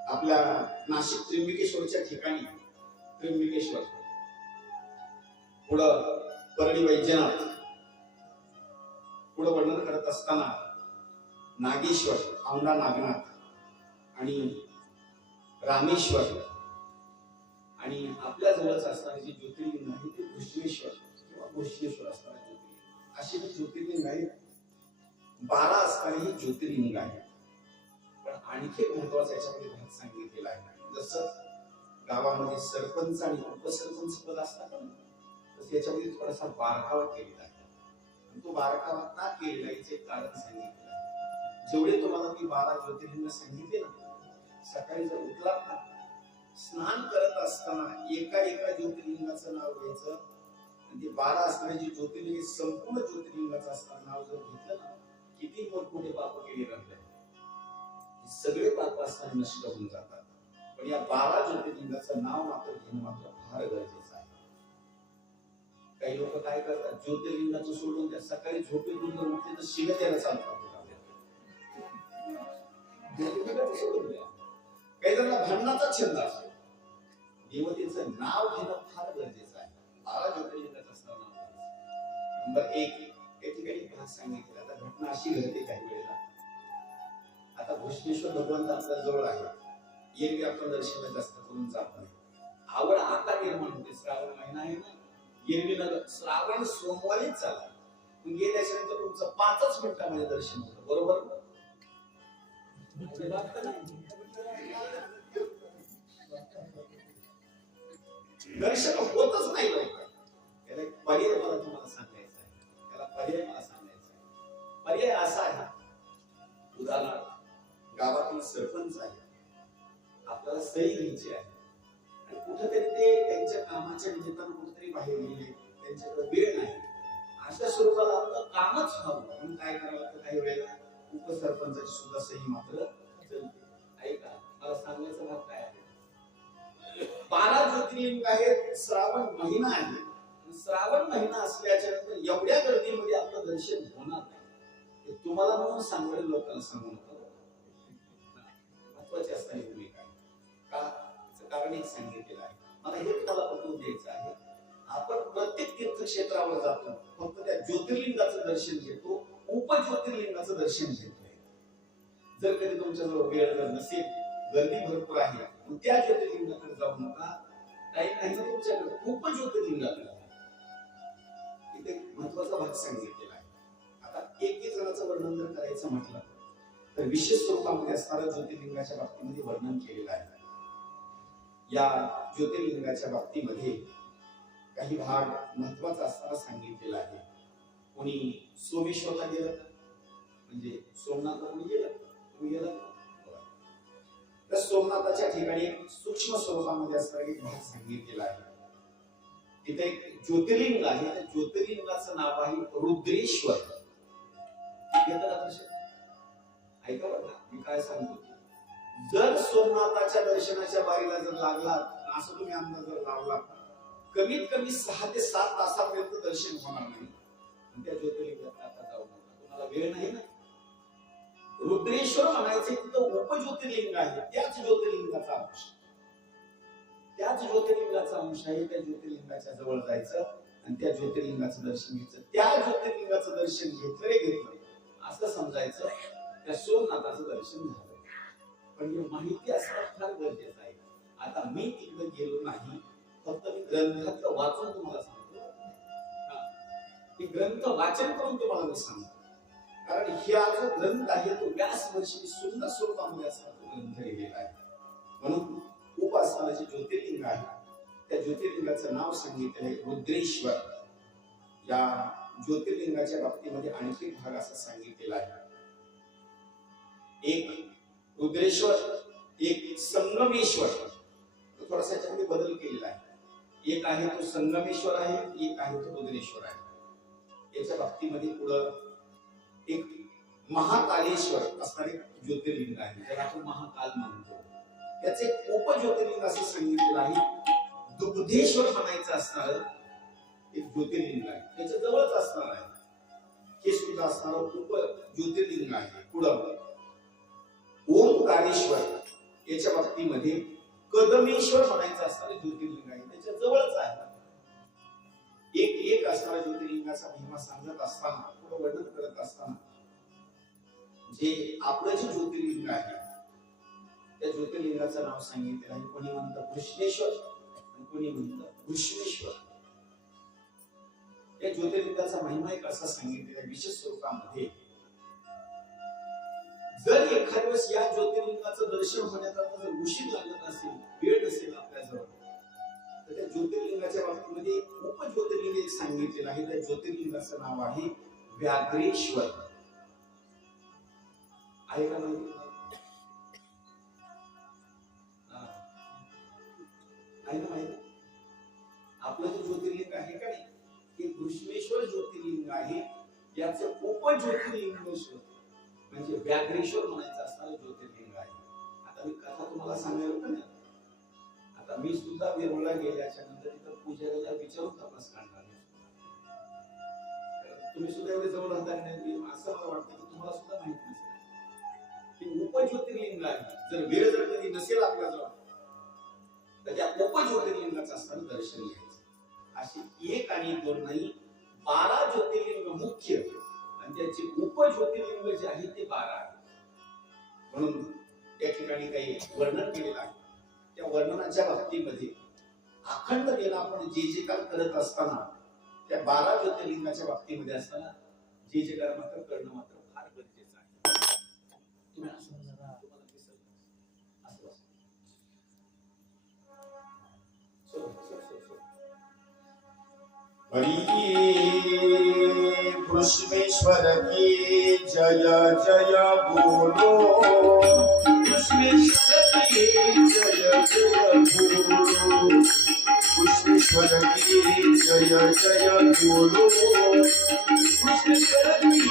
आपल्या नाशिक त्र्यंबकेश्वरच्या ठिकाणी त्र्यंबकेश्वर. पुढं परळी वैजनाथ. पुढे वर्णन करत असताना नागेश्वर, औंढा नागनाथ आणि रामेश्वर. आणि आपल्या जवळच असणारे जे ज्योतिर्लिंग आहे ते घृष्णेश्वर किंवा घोषणेश्वर असणारे ज्योतिर्लिंग. असे जे ज्योतिर्लिंग आहेत 12 असणारे हे ज्योतिर्लिंग आहे. पण आणखी एक महत्वाचा याच्यामध्ये भाग सांगितलेला आहे, जसं गावामध्ये सरपंच आणि उपसरपंच पद असतात ना, तसं याच्यामध्ये थोडासा बारकावा केलेला आहे. आणि तो बारकावा का केलेला आहे याचे कारण सांगितलेलं आहे. जेवढे तुम्हाला मी 12 ज्योतिर्लिंग सांगितले ना, सकाळी जर उठलात ना, स्नान करत असताना एका ज्योतिर्लिंगाचं नाव घ्यायचं आणि ते 12 असणारे जे ज्योतिर्लिंग संपूर्ण ज्योतिर्लिंगाचं असणारं नाव जर घेतलं ना, किती मोठमोठे पाप केले राहिले, सगळे पाप असताना नष्ट होऊन जातात. पण या 12 ज्योतिर्लिंगाचं नाव मात्र घेणं मात्र फार गरजेचं आहे. काही लोक काय करतात, ज्योतिर्लिंगाचं सोडून त्या सकाळी झोपेतून जर उठले तर शिव्या द्यायला चालतात. ज्योतिर्लिंगाचं सोडून द्या. काही जणांना भांडणाचा छंद असतो. देवतेचं नाव घेणं फार गरजेचं आहे. 12 ज्योतिर्लिंगाचं असतं नाव. नंबर 1, या ठिकाणी भाग सांगितलं. आता घटना अशी घडते काही वेळेला. आता भुष्मेश्वर भगवंत आपल्या जवळ आहे. एरवी आपण दर्शनाला जास्त करून जात नाही. आवड आता निर्माण होते. श्रावण महिना आहे ना, एरवी श्रावण सोमवारीच चाला, गेल्याच्या नंतर तुमचं 5च मिनिटामध्ये दर्शन होतं. बरोबर, दर्शन होतच नाही लवकर. त्याला एक पर्याय मला तुम्हाला सांगायचा आहे. त्याला पर्याय मला सांगायचा आहे. पर्याय असा आहे, उदाहरणार्थ गावातील सरपंच आहे, आपल्याला सही घ्यायची आहे आणि कुठेतरी ते त्यांच्या कामाच्या निमित्तानं कुठेतरी बाहेर गेले, त्यांच्याकडे वेळ नाही, अशा स्वरूपाला आपलं कामच हवं म्हणून काय करावं लागतं. काही वेळेला उपसरपंचाची सुद्धा सही मात्र ऐका, मला सांगायचं भाग काय आहे. 12 ज्योतिर्लिंग आहेत. श्रावण महिना आहे. श्रावण महिना असल्याच्या नंतर एवढ्या गर्दीमध्ये आपलं दर्शन होणार नाही. हे तुम्हाला म्हणून सांगेल, लोकांना सांगू नका. महत्वाची असणारी भूमिका आहे. का? कारण एक सांगितलेलं आहे. मला हे तुम्हाला पटवून द्यायचं आहे. आपण प्रत्येक तीर्थक्षेत्रावर जातो, फक्त त्या ज्योतिर्लिंगाचं दर्शन घेतो, उपज्योतिर्लिंगाचं दर्शन घेतोय. जर कधी तुमच्याजवळ वेळ जर नसेल, गर्दी भरपूर आहे, मग त्या ज्योतिर्लिंगाकडे जाऊ नका. काही नाही तर तुमच्याकडे उपज्योतिर्लिंगाकडे इथे महत्वाचा भाग सांगितलेला आहे. आता एक जणांचं वर्णन जर करायचं म्हटलं तर विशेष स्वरूपामध्ये असणाऱ्या ज्योतिर्लिंगाच्या बाबतीमध्ये वर्णन केलेलं आहे. या ज्योतिर्लिंगाच्या बाबतीमध्ये काही भाग महत्वाचा असताना सांगितलेला आहे. कोणी सोमेश्वरला गेलं, म्हणजे सोमनाथला कोणी गेलं, तुम्ही गेला तर सोमनाथाच्या ठिकाणी सूक्ष्म स्वरूपामध्ये असणारा एक भाग सांगितलेला आहे. तिथे एक ज्योतिर्लिंग आहे. त्या ज्योतिर्लिंगाचं नाव आहे रुद्रेश्वर. ऐका बरं, मी काय सांगतो. जर सोमनाथाच्या दर्शनाच्या बारीला जर लागला, असं तुम्ही अंदाज जर लावला, कमीत कमी 6 ते 7 तासापर्यंत दर्शन होणार नाही. त्या ज्योतिर्लिंगात आता जाऊ नका, तुम्हाला वेळ नाही ना. रुद्रेश्वर म्हणायचे तिथं उपज्योतिर्लिंग आहे. त्याच ज्योतिर्लिंगाचा अंश, त्याच ज्योतिर्लिंगाचा अंश आहे. त्या ज्योतिर्लिंगाच्या जवळ जायचं आणि त्या ज्योतिर्लिंगाचं दर्शन घ्यायचं. त्या ज्योतिर्लिंगाचं दर्शन घेतलं असं समजायचं त्या सोमनाथाचं दर्शन झालं. पण ही माहिती असणं फार गरजेचं आहे. आता मी तिकडे गेलो नाही, फक्त मी ग्रंथातलं वाचून तुम्हाला सांगतो. हे ग्रंथ वाचन करून तुम्हाला मी सांगतो. कारण हा जो ग्रंथ आहे तो व्यास महर्षींनी सुंदर स्वरूपामध्ये असा तो ग्रंथ लिहिलेला आहे. म्हणून उपासनाला जे ज्योतिर्लिंग आहे त्या ज्योतिर्लिंगाचं नाव सांगितलं आहे रुद्रेश्वर. या ज्योतिर्लिंगाच्या बाबतीमध्ये आणखी भाग असा सांगितलेला आहे. एक रुद्रेश्वर, एक संगमेश्वर. थोडासा याच्यामध्ये बदल केलेला आहे. एक आहे तो संगमेश्वर आहे, एक आहे तो रुद्रेश्वर आहे. याच्या बाबतीमध्ये पुढं एक महाकालेश्वर असणारे ज्योतिर्लिंग आहे, ज्याला आपण महाकाल म्हणतो. त्याचे उपज्योतिर्लिंग असं सांगितलेलं आहे. दुग्धेश्वर म्हणायचं असणार एक ज्योतिर्लिंग आहे, त्याच्या जवळच असणार आहे. हे सुद्धा असणार उपज्योतिर्लिंग आहे. पुढं ओंकारेश्वर याच्या बाबतीमध्ये कदमेश्वर म्हणायचं असणारे ज्योतिर्लिंग आहे, त्याच्या जवळच आहे. एक असणाऱ्या ज्योतिर्लिंगाचा महिमा सांगत असताना, पुढे वर्णन करत असताना, जे आपलं जे ज्योतिर्लिंग आहे त्या ज्योतिर्लिंगाचं नाव सांगितलेलं आहे. कोणी म्हणतं कृष्णेश्वर आणि कोणी म्हणतं घृष्णेश्वर. या ज्योतिर्लिंगाचा महिमा एक असा सांगितलेला आहे विशेष स्वरूपामध्ये. जर एखाद्या वेळेस या ज्योतिर्लिंगाचं दर्शन होण्याकरता जर उशीर लागत असेल, वेळ नसेल आपल्याजवळ, तर त्या ज्योतिर्लिंगाच्या बाबतीमध्ये उपज्योतिर्लिंग एक सांगितलेलं आहे. त्या ज्योतिर्लिंगाचं नाव आहे व्याघ्रेश्वर. आहे का माहिती? आहे ना माहिती? आपलं जे ज्योतिर्लिंग आहे का नाही, हे घृष्णेश्वर ज्योतिर्लिंग आहे. याचं उपज्योतिर्लिंगेश्वर म्हणजे व्याघ्रेश्वर म्हणायचं असणारं ज्योतिर्लिंग आहे. आता मी कथा तुम्हाला सांगायला का नाही, आता मी सुद्धा वेरूळला गेल्याच्या नंतर तिथं पूजेला विचारून तपास काढणार. तुम्ही सुद्धा एवढे जवळ राहता नाही, असं मला वाटतं की तुम्हाला सुद्धा माहिती नसेल की उपज्योतिर्लिंग आहे. जर वेळ जर कधी नसेल आपल्याजवळ तर त्या उपज्योतिर्लिंगाचं असताना दर्शन घ्यायचं. अशी एक आणि दोन नाही, 12 ज्योतिर्लिंग मुख्य आणि त्याचे उपज्योतिर्लिंग जे आहे ते 12 आहे. म्हणून त्या ठिकाणी काही वर्णन केलेलं आहे. त्या वर्णनाच्या बाबतीमध्ये अखंडतेला आपण जे जे काम करत असताना त्या 12 ज्योतिर्लिंगाच्या बाबतीमध्ये असताना जे जे काम मात्र करणं मात्र फार गरजेचं आहे. तुम्ही असं तुम्हाला दिसत असं असं हरी कृष्णेश्वर की जय जय बोलो, कृष्णेश्वर की जय जय बोलो, कृष्णेश्वर की जय जय बोलो, कृष्णेश्वर की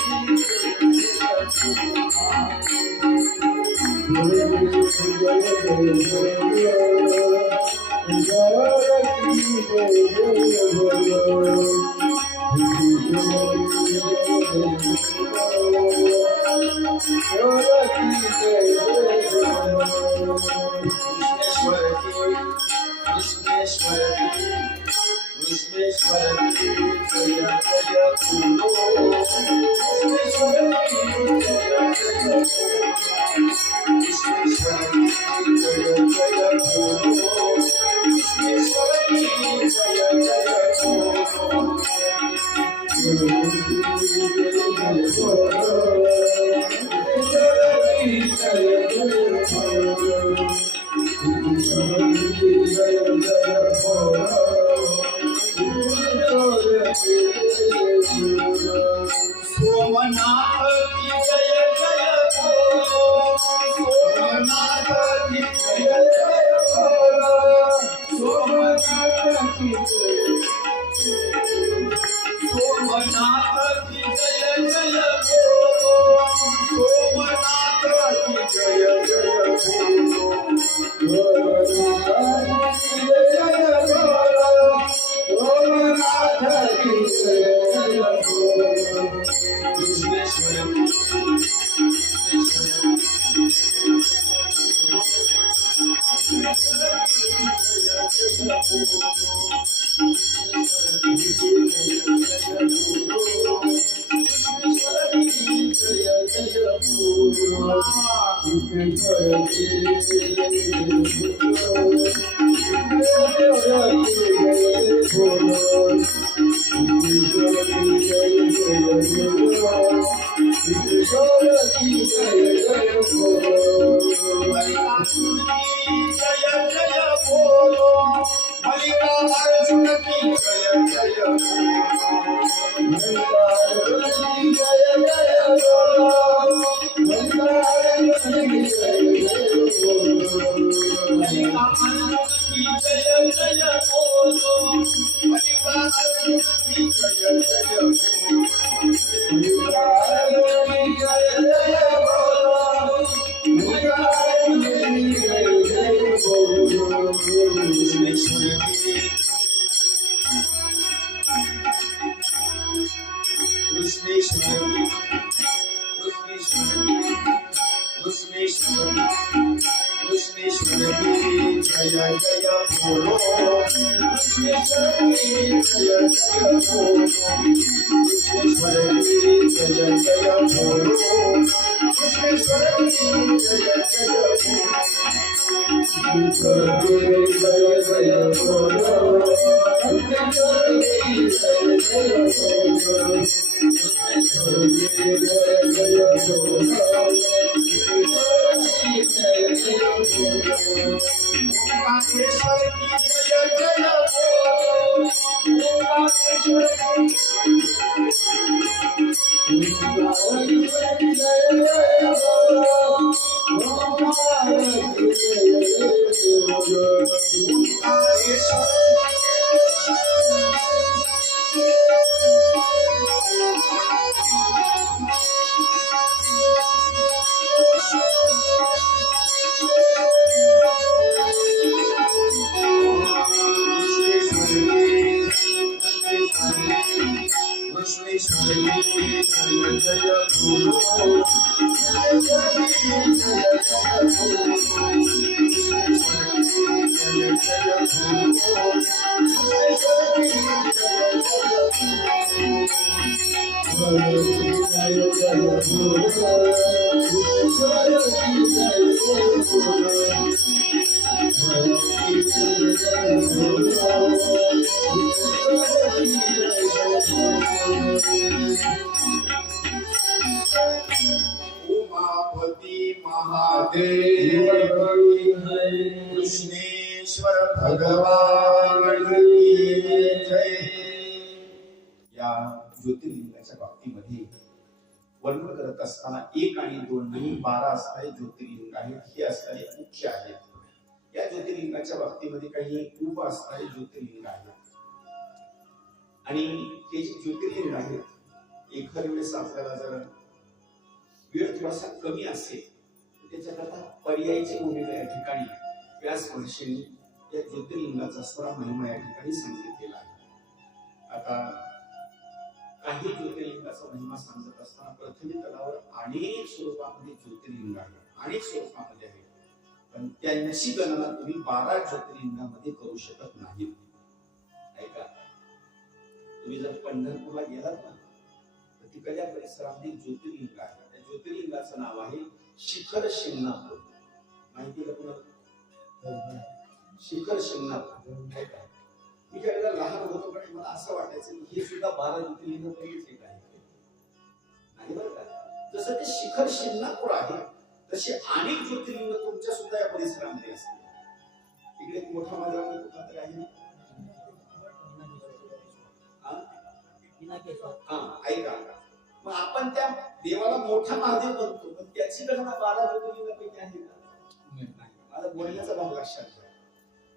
Krishna उमापती महादेव कृष्णेश्वर भगवान की जय. या ज्योतिर्लिंगाच्या बाबतीमध्ये वर्णन करत असताना 1 आणि 2 नाही 12 असणारे ज्योतिर्लिंग आहेत. हे असणारे मुख्य आहेत. या ज्योतिर्लिंगाच्या बाबतीमध्ये काही उप असणारे ज्योतिर्लिंग आहेत. आणि हे जे ज्योतिर्लिंग आहेत एखाद्या वेळेस आपल्याला जर वेळ थोडासा कमी असेल तर त्याच्याकरता पर्यायीची भूमिका या ठिकाणी व्यास महर्षींनी या ज्योतिर्लिंगाचा स्वरा महिमा या ठिकाणी सांगितलेला आहे. आता काही ज्योतिर्लिंगाचा महिमा सांगत असताना पृथ्वी तलावर अनेक स्वरूपामध्ये ज्योतिर्लिंग आहेत. अनेक स्वरूपामध्ये आहेत. पण त्यांची गणना तुम्ही 12 ज्योतिर्लिंगामध्ये करू शकत नाही. ऐका, तुम्ही जर पंढरपूरला गेलात ना तर तिकडल्या परिसरामध्ये ज्योतिर्लिंग आहे. त्या ज्योतिर्लिंगाचं नाव आहे शिखर शिंगणापूर. माहिती का तुम्हाला? शिखर शिंगणापूर. मी ज्यावेळेला लहान होतो पण मला असं वाटायचं की हे सुद्धा 12 ज्योतिर्लिंग पैकीच एक आहे. नाही बरं का? जसं ते शिखर शिंगणापूर आहे तसे अनेक ज्योतिर्लिंग तुमच्या सुद्धा या परिसरामध्ये असतील. इकडे एक मोठा महादेव कुठला तरी आहे ना? ऐका, मग आपण त्या देवाला मोठा महादेव म्हणतो पण त्याची गणना 12 ज्योतिर्लिंगापैकी आहे का? माझा बोलण्याचा भाग लक्षात घ्या.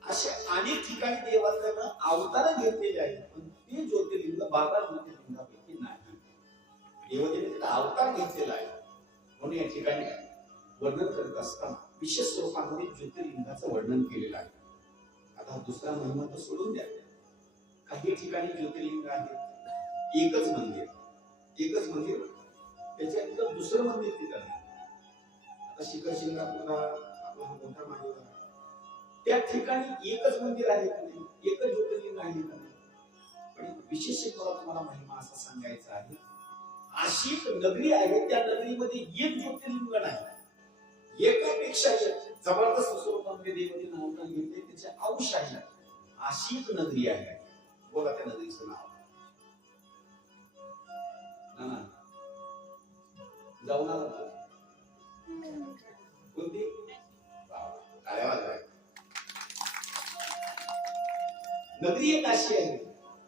असे अनेक ठिकाणी देवाकडनं अवतार घेतलेले आहेत पण ते ज्योतिर्लिंग 12 ज्योतिर्लिंगापैकी नाही. देवतेने अवतार घेतलेला आहे. म्हणून या ठिकाणी वर्णन करत असताना विशेष स्वरूपामध्ये ज्योतिर्लिंगाचं वर्णन केलेलं आहे. आता दुसरा महिमा तर सोडून द्या. काही ठिकाणी ज्योतिर्लिंग आहेत एकच मंदिर त्याच्यानंतर दुसरं मंदिर तिथं नाही. आता शिखर शिंगणापूरला आपला मोठा महादेव त्या ठिकाणी एकच मंदिर आहे का नाही, एकच ज्योतिर्लिंग आहे का नाही. पण विशेष तुम्हाला महिमा असा सांगायचा आहे. अशी एक नगरी आहे त्या नगरीमध्ये एक ज्योतिर्लिंग नाही, एकापेक्षा एक जबरदस्त स्वरूपामध्ये देवाने अवतार घेतले त्याचे अंश आहे. अशी एक नगरी आहे. बोला त्या नगरीचं नाव. ना जाऊन आला कोणती? नगरी एक अशी आहे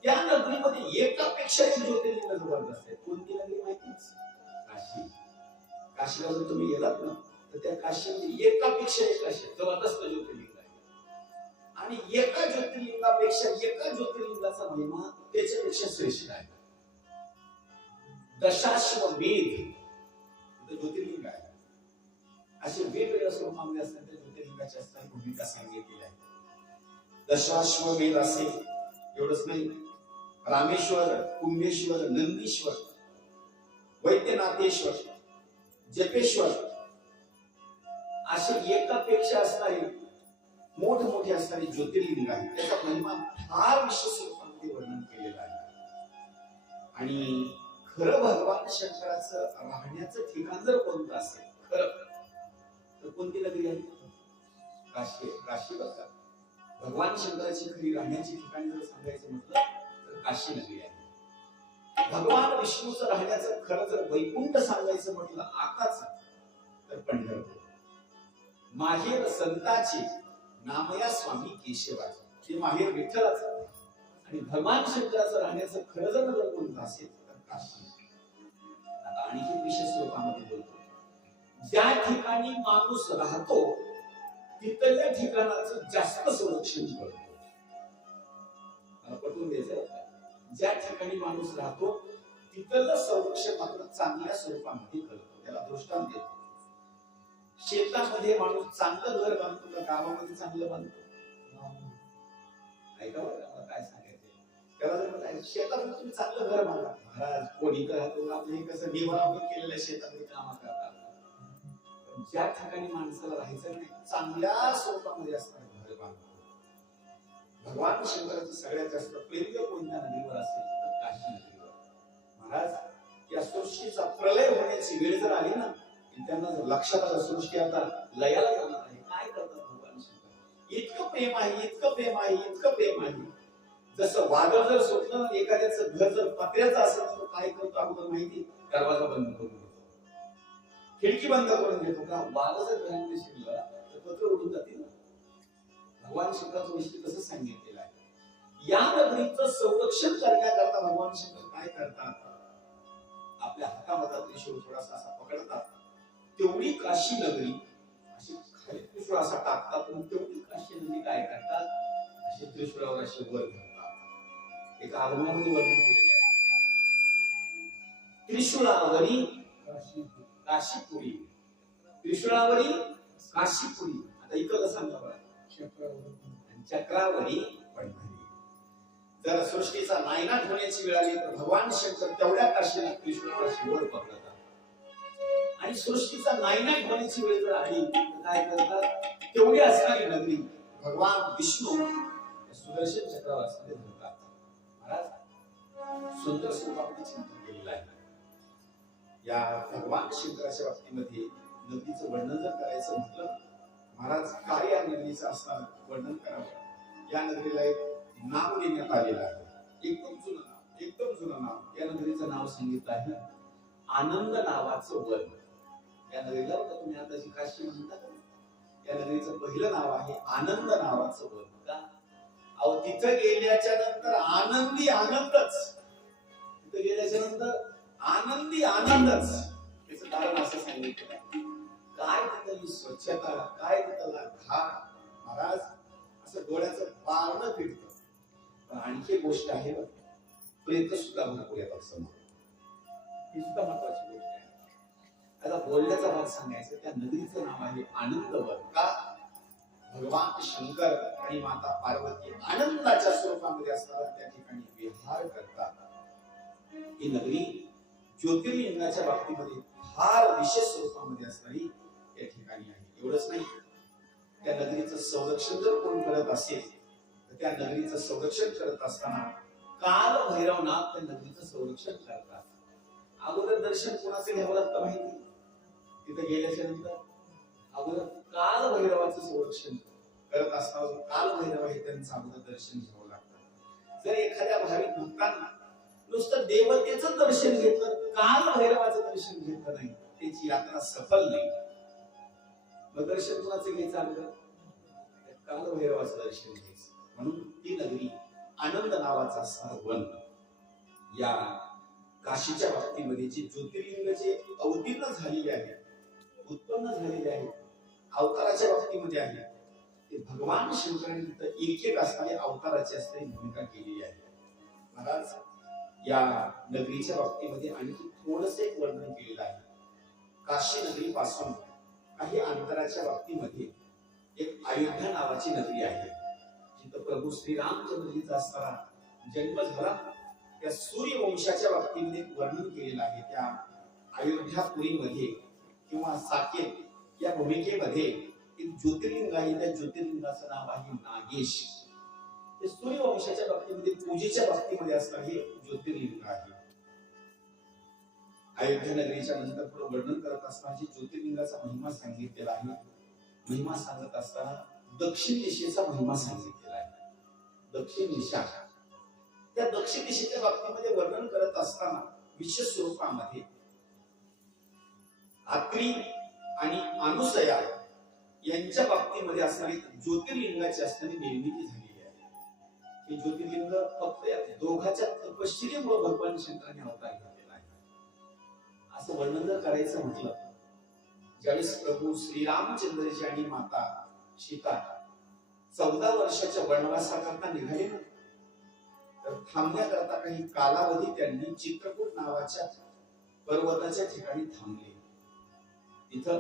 त्या नगरीमध्ये एकापेक्षा एक ज्योतिर्लिंग जबरदस्त आहे. कोणती नगरी माहितीच? काशी. काशीला जर तुम्ही गेलात ना तर त्या काशीमध्ये एकापेक्षा एक असे जबरदस्त ज्योतिर्लिंग आहे. आणि एका ज्योतिर्लिंगापेक्षा एका ज्योतिर्लिंगाचा महिमा त्याच्यापेक्षा श्रेष्ठ आहे. दशाश्वमेध ज्योतिर्लिंग आहे. असे वेगवेगळ्या स्वरूपामध्ये असतात त्या ज्योतिर्लिंगाची असणारी भूमिका सांगितलेली आहे. दशाश्वमेध असेल एवढंच नाही, रामेश्वर, कुंभेश्वर, नंदीश्वर, वैद्यनाथेश्वर, जपेश्वर असे एकापेक्षा असणारे मोठमोठे असणारे ज्योतिर्लिंग आहेत. त्याचा महिमा फार विशेष स्वरूपामध्ये वर्णन केलेला आहे. आणि खरं भगवान शंकराचं राहण्याचं ठिकाण जर कोणतं असेल खरं तर कोणती नगरी आहे? काशी. काशी बघा, भगवान शंकराची खरी राहण्याची ठिकाण जर सांगायचं म्हटलं तर काशी नगरी आहे. भगवान विष्णूचं राहण्याचं खरं जर वैकुंठ सांगायचं म्हटलं आकाच तर पंढरपूर. माहेर संताचे नामया स्वामी केशवाचे, ते माहेर विठ्ठलाचं. आणि भगवान शंकराचं राहण्याचं खरं जर नगर कोणतं असेल तर काशी. आता आणखी विशेष स्वरूपामध्ये बोलतो, ज्या ठिकाणी माणूस राहतो तिथल्या ठिकाणाचं जास्त संरक्षण करतो. मला पटवून द्यायचं, ज्या ठिकाणी माणूस राहतो तिथलं संरक्षण मात्र चांगल्या स्वरूपामध्ये करतो. त्याला दृष्टांत देतो. शेतामध्ये माणूस चांगलं घर बांधतो का गावामध्ये चांगलं बांधतो? ऐका बरं काय सांगायचं. त्याला जर म्हटलं शेतामध्ये तुम्ही चांगलं घर बांधा, महाराज कोणी राहतो आपले कसं निवारा केलेल्या शेतामध्ये काम करतात. ज्या ठिकाणी माणसाला राहायचं नाही चांगल्या स्वरूपामध्ये असणारं घर बांधतो. भगवान शंकराचं सगळ्यात जास्त प्रेम कोणत्या नदीवर असेल तर काशी नदीवर. महाराज या सृष्टीचा प्रलय होण्याची वेळ जर आली ना त्यांना जर लक्षात आलं सृष्टी आता लयाला जाणार आहे, काय करतात भगवान शंकर? इतकं प्रेम आहे, इतकं प्रेम आहे, इतकं प्रेम आहे. जसं वादळ जर सुटलं, एखाद्याचं घर जर पत्र्याचं असेल तर काय करतो अगोदर माहिती? दरवाजा बंद करून घेतो, खिडकी बंद करून घेतो. का? वादळ जर घरामध्ये शिरलं तर पत्र उडून जातील ना. भगवान शंकराचं वैशिष्ट्य कसं सांगितलेलं आहे? या नगरीचं संरक्षण करण्याकरता भगवान शंकर काय करतात? आपल्या हातामध्ये त्रिशूळ थोडासा असा पकडतात. तेवढी काशी नगरी अशी खाली त्रिशूळ असा टाकतात, पण तेवढी काशी नगरी काय करतात? अशी त्रिशूळावर अशी वर धरतात. एका अभंगामध्ये वर्णन केलेलं आहे. त्रिशूळावरी काशीपुरी, त्रिशूळावरी काशीपुरी. आता इकडं सांगा बघा, चक्रावरी पंढरी. जर सृष्टीचा नायनाट होण्याची वेळ आली तर भगवान शंकर तेवढ्या काशीला त्रिशूळावर वर पकडतात. आणि सृष्टीचा नायनाट होण्याची वेळ जर आली तर काय करतात? तेवढी असणारी नगरी भगवान विष्णू सुदर्शन चक्रावर असणारे धरतात. महाराज सुंदर स्वरूपामध्ये चिंतन केलेलं आहे. या भगवान शंकराच्या बाबतीमध्ये नदीचं वर्णन जर करायचं म्हटलं, महाराज काय या नगरीचं असणार वर्णन करावं? या नगरीला एक नाव देण्यात आलेलं आहे, एकदम जुनं नाव, एकदम जुनं नाव. या नगरीचं नाव सांगितलं आहे आनंद नावाचं वन. या नगरीला तुम्ही आता जी काशी म्हणता, या नगरीचं पहिलं नाव आहे आनंद नावाचं वन. का? अहो तिथं गेल्याच्या नंतर आनंदी आनंदच, तिथं गेल्याच्या नंतर आनंदी आनंदच. त्याचं कारण असं सांगितलं, काय तिथली स्वच्छता, काय तिथला घाट, महाराज असं डोळ्याचं पारणं फिरतं. पण आणखी एक गोष्ट आहे, प्रेत सुद्धा भरपूर येतात समोर. ही सुद्धा महत्वाची गोष्ट आहे. आता बोलण्याचा भाग सांगायचं, त्या नगरीचं नाव आहे आनंदवन. का? भगवान शंकर आणि माता पार्वती आनंदाच्या स्वरूपामध्ये असताना त्या ठिकाणी विहार करतात. ही नगरी ज्योतिर्लिंगाच्या बाबतीमध्ये फार विशेष स्वरूपामध्ये असणारी या ठिकाणी आहे. एवढंच नाही, त्या नगरीचं संरक्षण जर कोण करत असेल तर त्या नगरीचं संरक्षण करत असताना काल भैरवनाथ त्या नगरीचं संरक्षण करतात. अगोदर दर्शन कोणाचं घ्यावं लागतं माहिती? तिथे गेल्याच्या नंतर अगोदर काल भैरवाचं संरक्षण करत असताना काल भैरव आहे त्यांचं अगोदर दर्शन घ्यावं लागतं. जर एखाद्या भाविक भक्तांना नुसतं देवतेचं दर्शन घेतलं, काल भैरवाचं दर्शन घेतलं नाही, त्याची यात्रा सफल नाही. मग दर्शन कोणाचं घ्यायचं अगोदर? काल भैरवाचं दर्शन घ्यायचं. म्हणून ती नगरी आनंद नावाचा असणार वन. या काशीच्या बाबतीमध्ये जे ज्योतिर्लिंग जे अवतीर्ण झालेले आहेत, उत्पन्न झालेले आहेत, अवताराच्या बाबतीमध्ये आहे, ते भगवान शंकरांनी तिथं एक एक असणारे अवताराची असणारी भूमिका केलेली आहे. महाराज या नगरीच्या बाबतीमध्ये आणखी थोडंसं एक वर्णन केलेलं आहे. काशी नगरी पासून काही अंतराच्या बाबतीमध्ये एक अयोध्या नावाची नगरी आहे, जिथं प्रभू श्रीरामचंद्रजीचा असताना जन्म झाला. त्या सूर्यवंशाच्या बाबतीमध्ये वर्णन केलेलं आहे. त्या अयोध्यापुरीमध्ये किंवा साकेत या भूमिकेमध्ये एक ज्योतिर्लिंग आहे. त्या ज्योतिर्लिंगाचं नाव आहे नागेश. ते सूर्यवंशाच्या बाबतीमध्ये पूजेच्या बाबतीमध्ये असणारे हे ज्योतिर्लिंग आहे. अयोध्या नगरीच्या नंतर पुढे वर्णन करत असताना ज्योतिर्लिंगाचा महिमा सांगितलेला आहे. महिमा सांगत असताना दक्षिण दिशेचा महिमा सांगितलेला आहे. दक्षिण दिशा, त्या दक्षिण दिशेच्या बाबतीमध्ये वर्णन करत असताना विशेष स्वरूपामध्ये अत्री आणि अनुसया यांच्या बाबतीमध्ये असणारी ज्योतिर्लिंगाची असणारी निर्मिती झालेली आहे. हे ज्योतिर्लिंग फक्त या दोघांच्या तपश्चर्येमुळे भगवान शंकराने अवतार घेतलेला आहे. असं वर्णन जर करायचं म्हटलं, ज्यावेळेस प्रभू श्रीरामचंद्रजी आणि माता सीता 14 वर्षाच्या वनवासाकरता निघाले ना, तर थांबण्याकरता काही कालावधी त्यांनी चित्रकूट नावाच्या पर्वताच्या ठिकाणी थांबले. तिथं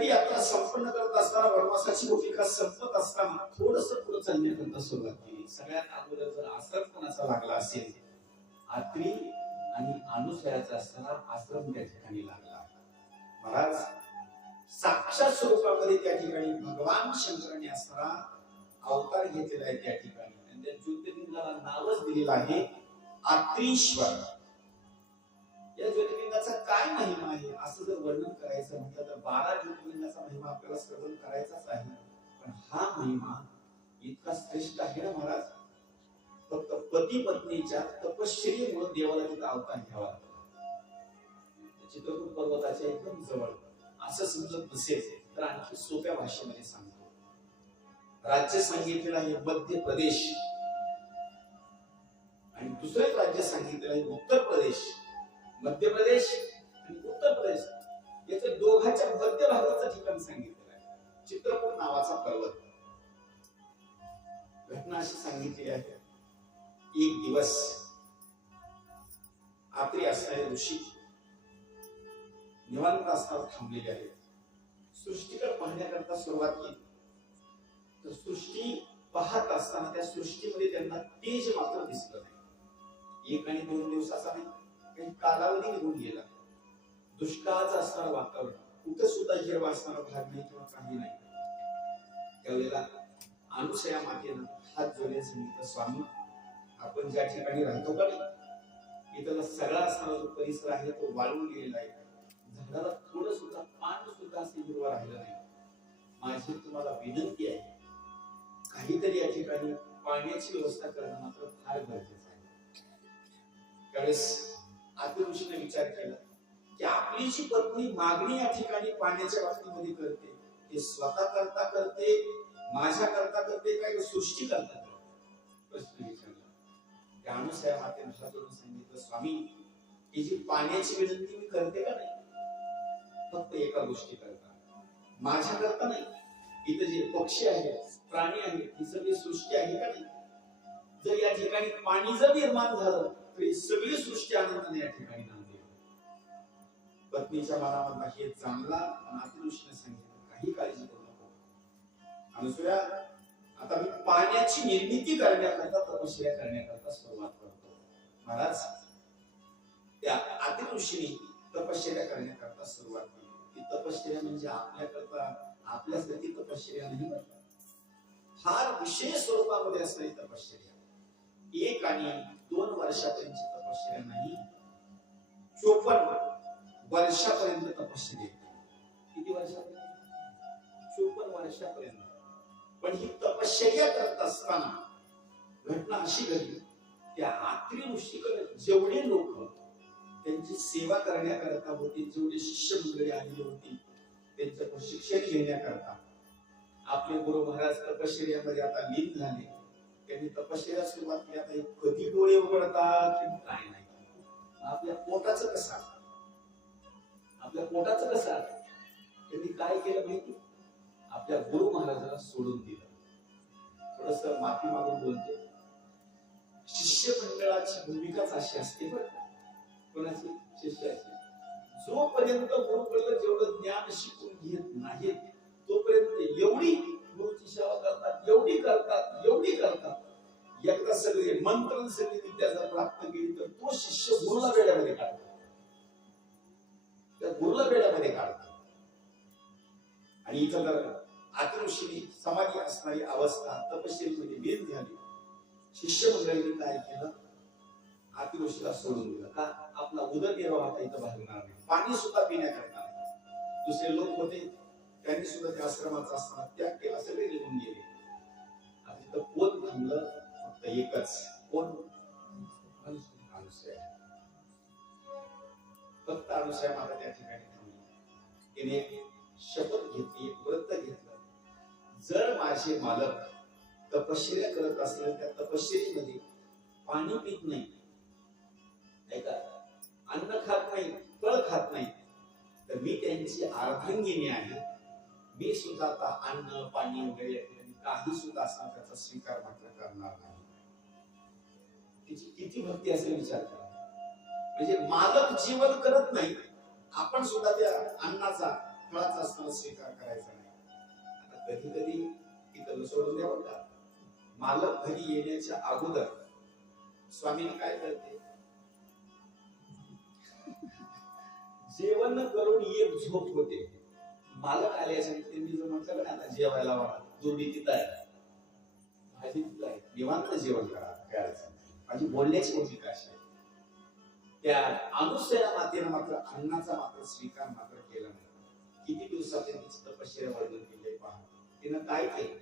ती यात्रा संपन्न करत असताना, वनवासाची भूमिका संपत असताना थोडस पुढे चालण्याकरता सुरुवात केली. सगळ्यात अगोदर जर आश्रम कोणाचा लागला असेल, अत्री आणि अनुसयाचा असताना आश्रम त्या ठिकाणी लागला. महाराज साक्षात स्वरूपामध्ये त्या ठिकाणी भगवान शंकरांनी असणारा अवतार घेतलेला आहे त्या ठिकाणी. आणि त्या ज्योतिर्लिंगाला नावच दिलेलं आहे आत्रीश्वर. या ज्योतिर्लिंगाचा काय महिमा आहे असं जर वर्णन करायचं म्हटलं तर 12 ज्योतिर्लिंगाचा महिमा आपल्याला श्रवण करायचाच आहे. पण हा महिमा इतका श्रेष्ठ आहे ना महाराज. फक्त पती पत्नीच्या तपश्चर्येमुळे देवाला तिथं अवतार घ्यावा लागतो. चित्रकूट पर्वताच्या एकदम जवळ असं समजत नसेल तर आणखी सोप्या भाषेमध्ये सांगतो. राज्य सांगितलेलं आहे मध्य प्रदेश आणि दुसरं एक राज्य सांगितलेलं आहे उत्तर प्रदेश. मध्य प्रदेश आणि उत्तर प्रदेश याच्या दोघांच्या मध्य भागाचं ठिकाण सांगितलेलं आहे चित्रकूट नावाचा पर्वत. घटना अशी सांगितली आहे. एक दिवस आत्री असणारे ऋषी निवांत असताना थांबलेले आहेत. सृष्टीकडे पाहण्याकरता सुरुवात केली तर सृष्टी पाहत असताना त्या सृष्टीमध्ये त्यांना तेज मात्र दिसलं नाही. 1 आणि 2 दिवसाचा नाही, काही कालावधी निघून गेला. दुष्काळाचं असणारं वातावरण, कुठं सुद्धा हिरवा असणारा भाग नाही किंवा काही नाही. त्यावेळेला अनुसया मातेनं हात जोडले सांगितलं, स्वामी आपण ज्या ठिकाणी राहतो का नाही इथला सगळा असणारा जो परिसर आहे तो वाळून गेलेला आहे. झाडाला थोडं सुद्धा पान सुद्धा असं हिरवा राहिलं नाही. माझी तुम्हाला विनंती आहे, काहीतरी या ठिकाणी पाण्याची व्यवस्था करणं मात्र फार गरजेचं आहे. त्यावेळेस आदिऋषीने विचार केला की आपली जी पत्नी मागणी या ठिकाणी पाण्याच्या बाबतीमध्ये करते ते स्वतः करता करते, माझ्या करता करते, काय सृष्टी करता करते. प्रश्न विचारला. त्या अनुसया मातेने हात जोडून सांगितलं, स्वामी ही जी पाण्याची विनंती मी करते का नाही फक्त एका गोष्टी करता, माझ्या करता नाही. इथं जे पक्षी आहेत, प्राणी आहेत, ही सगळी सृष्टी आहे का नाही. जर या ठिकाणी पाणी जर निर्माण झालं तरी सगळी सृष्टी आनंदाने या ठिकाणी नांदेल. पत्नीच्या मनामधला हे जाणला आणि आदिऋषीने सांगितलं, काही काळजी करू नको अनुसूया, आता मी पाण्याची निर्मिती करण्याकरता तपश्चर्या करण्याकरता सुरुवात करतो. महाराज त्या आदिऋषीने तपश्चर्या करण्याकरता सुरुवात केली. ती तपश्चर्या म्हणजे आपल्याकरता आपल्यासाठी तपश्चर्या नाही, फार विशेष स्वरूपामध्ये असणारी तपश्चर्या. 1 आणि 2 वर्षापर्यंतची तपश्चर्या नाही, 54 वर्षापर्यंत तपश्चर्या. किती वर्षापर्यंत? 54 वर्षापर्यंत. पण ही तपश्चर्या करत असताना घटना अशी घडली, त्या आत्री ऋषीकडे जेवढे लोक त्यांची सेवा करण्याकरता होते, जेवढे शिष्य मंडळी आलेली होती त्यांचं प्रशिक्षण घेण्याकरता, आपले गुरु महाराज तपश्चर्यामध्ये आता लीन झाले. त्यांनी तपश्चर्या सुरुवात केली. आता कधी डोळे उघडतात काय नाही. आपल्या पोटाचं कसं, आपल्या पोटाचं कसं त्यांनी काय केलं माहिती, आपल्या गुरु महाराजांना सोडून दिलं. थोडस माफी मागून बोलतो, शिष्य मंडळाची भूमिकाच अशी असते बरं. कोणाची? शिष्याची. जोपर्यंत गुरुकडलं जेवढं ज्ञान शिकून घेत नाहीत तोपर्यंत एवढी गुरुची सेवा करतात, एवढी करतात. एकदा सगळे मंत्र सगळी विद्या जर प्राप्त केली तर तो शिष्य गुरुला वेड्यामध्ये काढतो, त्या गुरुला वेड्यामध्ये काढतो. आणि इथं तर आदिऋषीने समाधी असणारी अवस्था तपश्चर्येमध्ये लीन झाली. शिष्य मंडळीने काय केलं, आदिऋषीला सोडून दिलं. का? आपला उदरनिर्वाह आता इथं भागणार नाही, पाणी सुद्धा पिण्याकरता. दुसरे लोक होते त्यांनी सुद्धा त्या आश्रमाचा असताना त्याग केला, सगळे निघून गेले. आता इथं कोण थांबलं? फक्त एकच. कोण? अनुसया. फक्त अनुसया माता त्या ठिकाणी थांबली. तिने शपथ घेतली, एक व्रत घेतलं, जर माझे मालक तपश्चर्या करत असले त्या तपश्चर्येमध्ये पाणी पित नाही, अन्न खात नाही, फळ खात नाही, तर मी त्यांची अर्धांगिनी आहे. मी सुद्धा आता अन्न पाणी वगैरे काही सुद्धा असणार त्याचा स्वीकार मात्र करणार नाही. तिची किती भक्ती असेल विचार करा. म्हणजे मालक जीवन करत नाही, आपण सुद्धा त्या अन्नाचा फळाचा असताना स्वीकार करायचा नाही. आता कधी कधी तिथं सोडून द्यावं का? मालक घरी येण्याच्या अगोदर स्वामीने काय करते, जेवण करून एक झोप होते. मालक आल्याच्या त्यांनी जो म्हटलं ना आता जेवायला वाढा, जोडी तिथं आहे, भाजी तिथं आहे, निवांत जेवण करा, काय अडचण नाही. माझी बोलण्याची भूमिका अशी आहे. त्या अनुसया मातेनं मात्र अन्नाचा मात्र स्वीकार मात्र केला नाही. किती दिवसात तिची तपश्चर्या वर्णन केली पहा. तिनं काय केलं,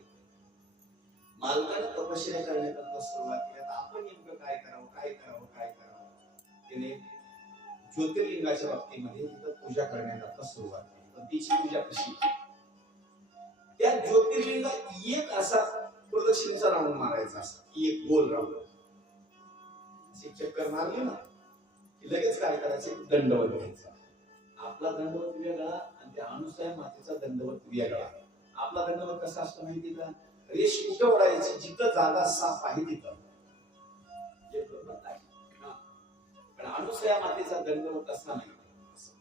मालकानं तपश्चर्या करण्याकरता सुरुवात केली. आता आपण नेमकं काय करावं काय करावं काय करावं. त्याने ज्योतिर्लिंगाच्या बाबतीमध्ये तिथं पूजा करण्याकरता सुरुवात केली. पण तिची पूजा कशी? त्या ज्योतिर्लिंगात एक असा प्रदक्षिणेचा राऊंड मारायचा, असा एक गोल राऊंड. अशी चक्कर मारली ना की लगेच काय करायचे, दंडवत घ्यायचा. आपला दंडवत वेगळा आणि त्या अनुसूया मातेचा दंडवत वेगळा. आपला दंडवत कसा असतो माहिती का? रेष कुठं ओढायची, जिथं जागा साफ आहे तिथं. पण अनुसूया मातेचा दंडवत असा नाही,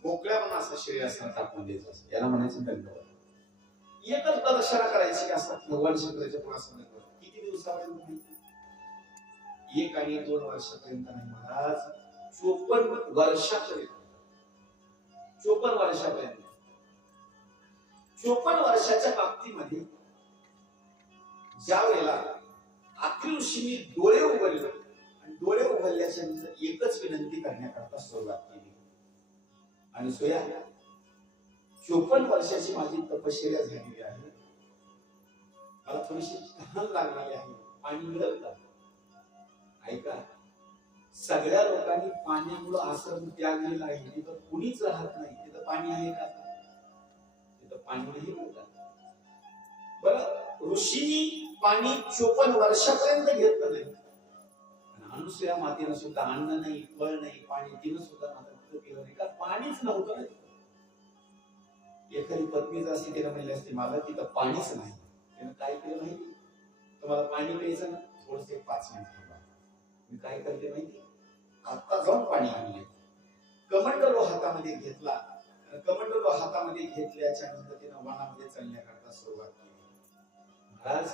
मोकळ्या पण असा शरीरासना टाकून द्यायचा, याला म्हणायचं दंडवत. एकच प्रदक्षिणा करायची असतात भगवान शंकराच्या पुढे. किती दिवसापर्यंत? 1 आणि 2 वर्षापर्यंत नाही महाराज, 54 वर्षापर्यंत. 54 वर्षापर्यंत. 54 वर्षाच्या बाबतीमध्ये ज्या वेळेला अत्रि ऋषींनी डोळे उघडले आणि डोळे उघडल्याच्या नंतर एकच विनंती करण्याकरता सुरुवात केली, आणि सोया 54 वर्षाची माझी तपश्चर्या झालेली आहे, मला थोडीशी तहान लागलेली आहे, पाणी मिळेल का? ऐका, सगळ्या लोकांनी पाण्यामुळे आश्रम त्यागलेला आहे. तिथं कुणीच राहत नाही. तिथं पाणी आहे का? तिथं पाणी नाही मिळत. बरं, ऋषींनी पाणी 54 वर्षापर्यंत घेतलं नाही. अनुसूया मातेनं सुद्धा अन्न नाही, फळ नाही, पाणी तिनं सुद्धा मात्र पिलं नाही, का पाणीच नव्हतं ना. एखादी पत्नी जर अशी तिला म्हणली असते मला तिथं पाणीच नाही, तिनं काय केलं माहिती? तुम्हाला पाणी प्यायचं ना, थोडस 5 मिनिट थांबा, मी काय करते माहिती? आता जाऊन पाणी आणले. कमंडलू हातामध्ये घेतला. कमंडलू हातामध्ये घेतल्याच्या नंतर तिनं वनामध्ये चालण्याकरता सुरुवात केली. महाराज,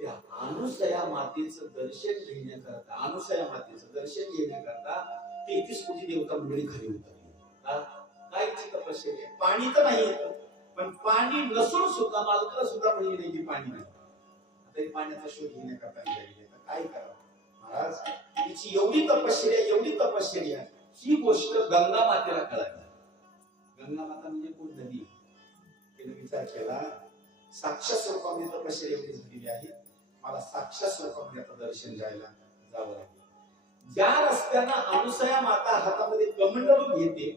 त्या अनुसूया मातेचं दर्शन घेण्याकरता, अनुसूया मातेचं दर्शन घेण्याकरता 33 कोटी देवता मंडळी खाली उतरली. काय तपश्चर्या? पाणी तर नाही येत, पण पाणी नसून सुद्धा मालकाला सुद्धा म्हणले नाही की पाणी नाही. आता पाण्याचा शोध घेण्याकरता निघाली. काय करावं महाराज? तिची एवढी तपश्चर्या, ही गोष्ट गंगा मातेला कळाली. गंगा माता म्हणजे कोण? नदी. तिने विचार केला, साक्षात स्वरूपामध्ये तपश्चर्या एवढी झालेली आहे, मला साक्षात स्वरूपामध्ये आता दर्शन घ्यायला जावं लागेल. ज्या रस्त्यानं अनुसूया माता हातामध्ये कमंडलू घेते,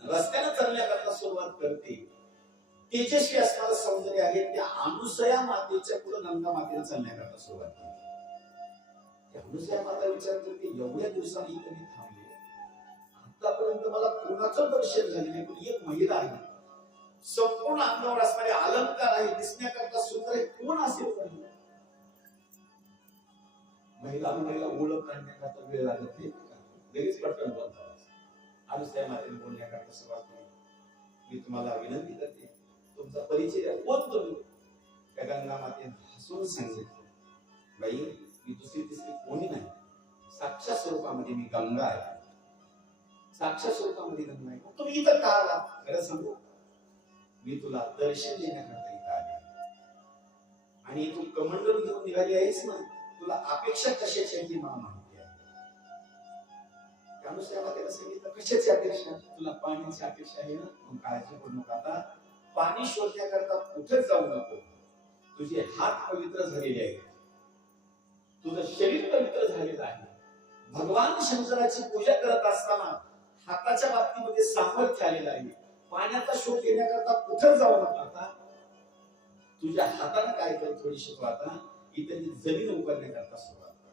रस्त्यानं चालण्याकरता सुरुवात करते, तेजस्वी असणारं सौंदर्य आहे, त्या अनुसूया मातेच्या पुढे गंगा मातेला चालण्याकरता सुरुवात केली. अनुसूया माता विचार करते, एवढ्या दिवसांनी इथे मी थांबले, आतापर्यंत मला कोणाचं दर्शन झाले नाही, पण एक महिला आहे, संपूर्ण अंगावर असणारे अलंकार आहे, दिसण्याकरता सुंदर आहे, कोण असेल? महिला ओळख काढण्याकरता वेळ लागत नाही, लगेच पटकन बोलतात. अनुसूया मातेने बोलण्याकरता सुरुवात केली. मी तुम्हाला विनंती करते, तुमचा परिचय द्या, कोण तुम्ही? त्या गंगा मातेने हसून सांगितलं, बाई, मी दुसरी तिसरी कोणी नाही, साक्षात स्वरूपामध्ये मी गंगा आहे, साक्षात स्वरूपामध्ये गंगा आहे. तुम्ही इथं का आला? खरं सांगू, मी तुला दर्शन देण्याकरता इथं आले, आणि तू कमंडल घेऊन निघाली आहेस ना, तुला अपेक्षा कशाची आहे मला माहिती आहे. त्यानुसार त्याला सांगितलं, कशाची अपेक्षा? तुला पाण्याची अपेक्षा आहे ना, मग काळजी करू नका. आता पाणी शोधण्याकरता कुठेच जाऊ नको. तुझे हात पवित्र झालेले आहेत, तुझं शरीर पवित्र झालेलं आहे. भगवान शंकराची पूजा करत असताना हाताच्या बाबतीमध्ये सामर्थ्य आलेलं आहे. पाण्याचा शोध घेण्याकरता कुठे जाऊ नका. आता तुझ्या हाताने काय कर, थोडीशी तू आता इथे जमीन उकरण्याकरता सुरुवात कर.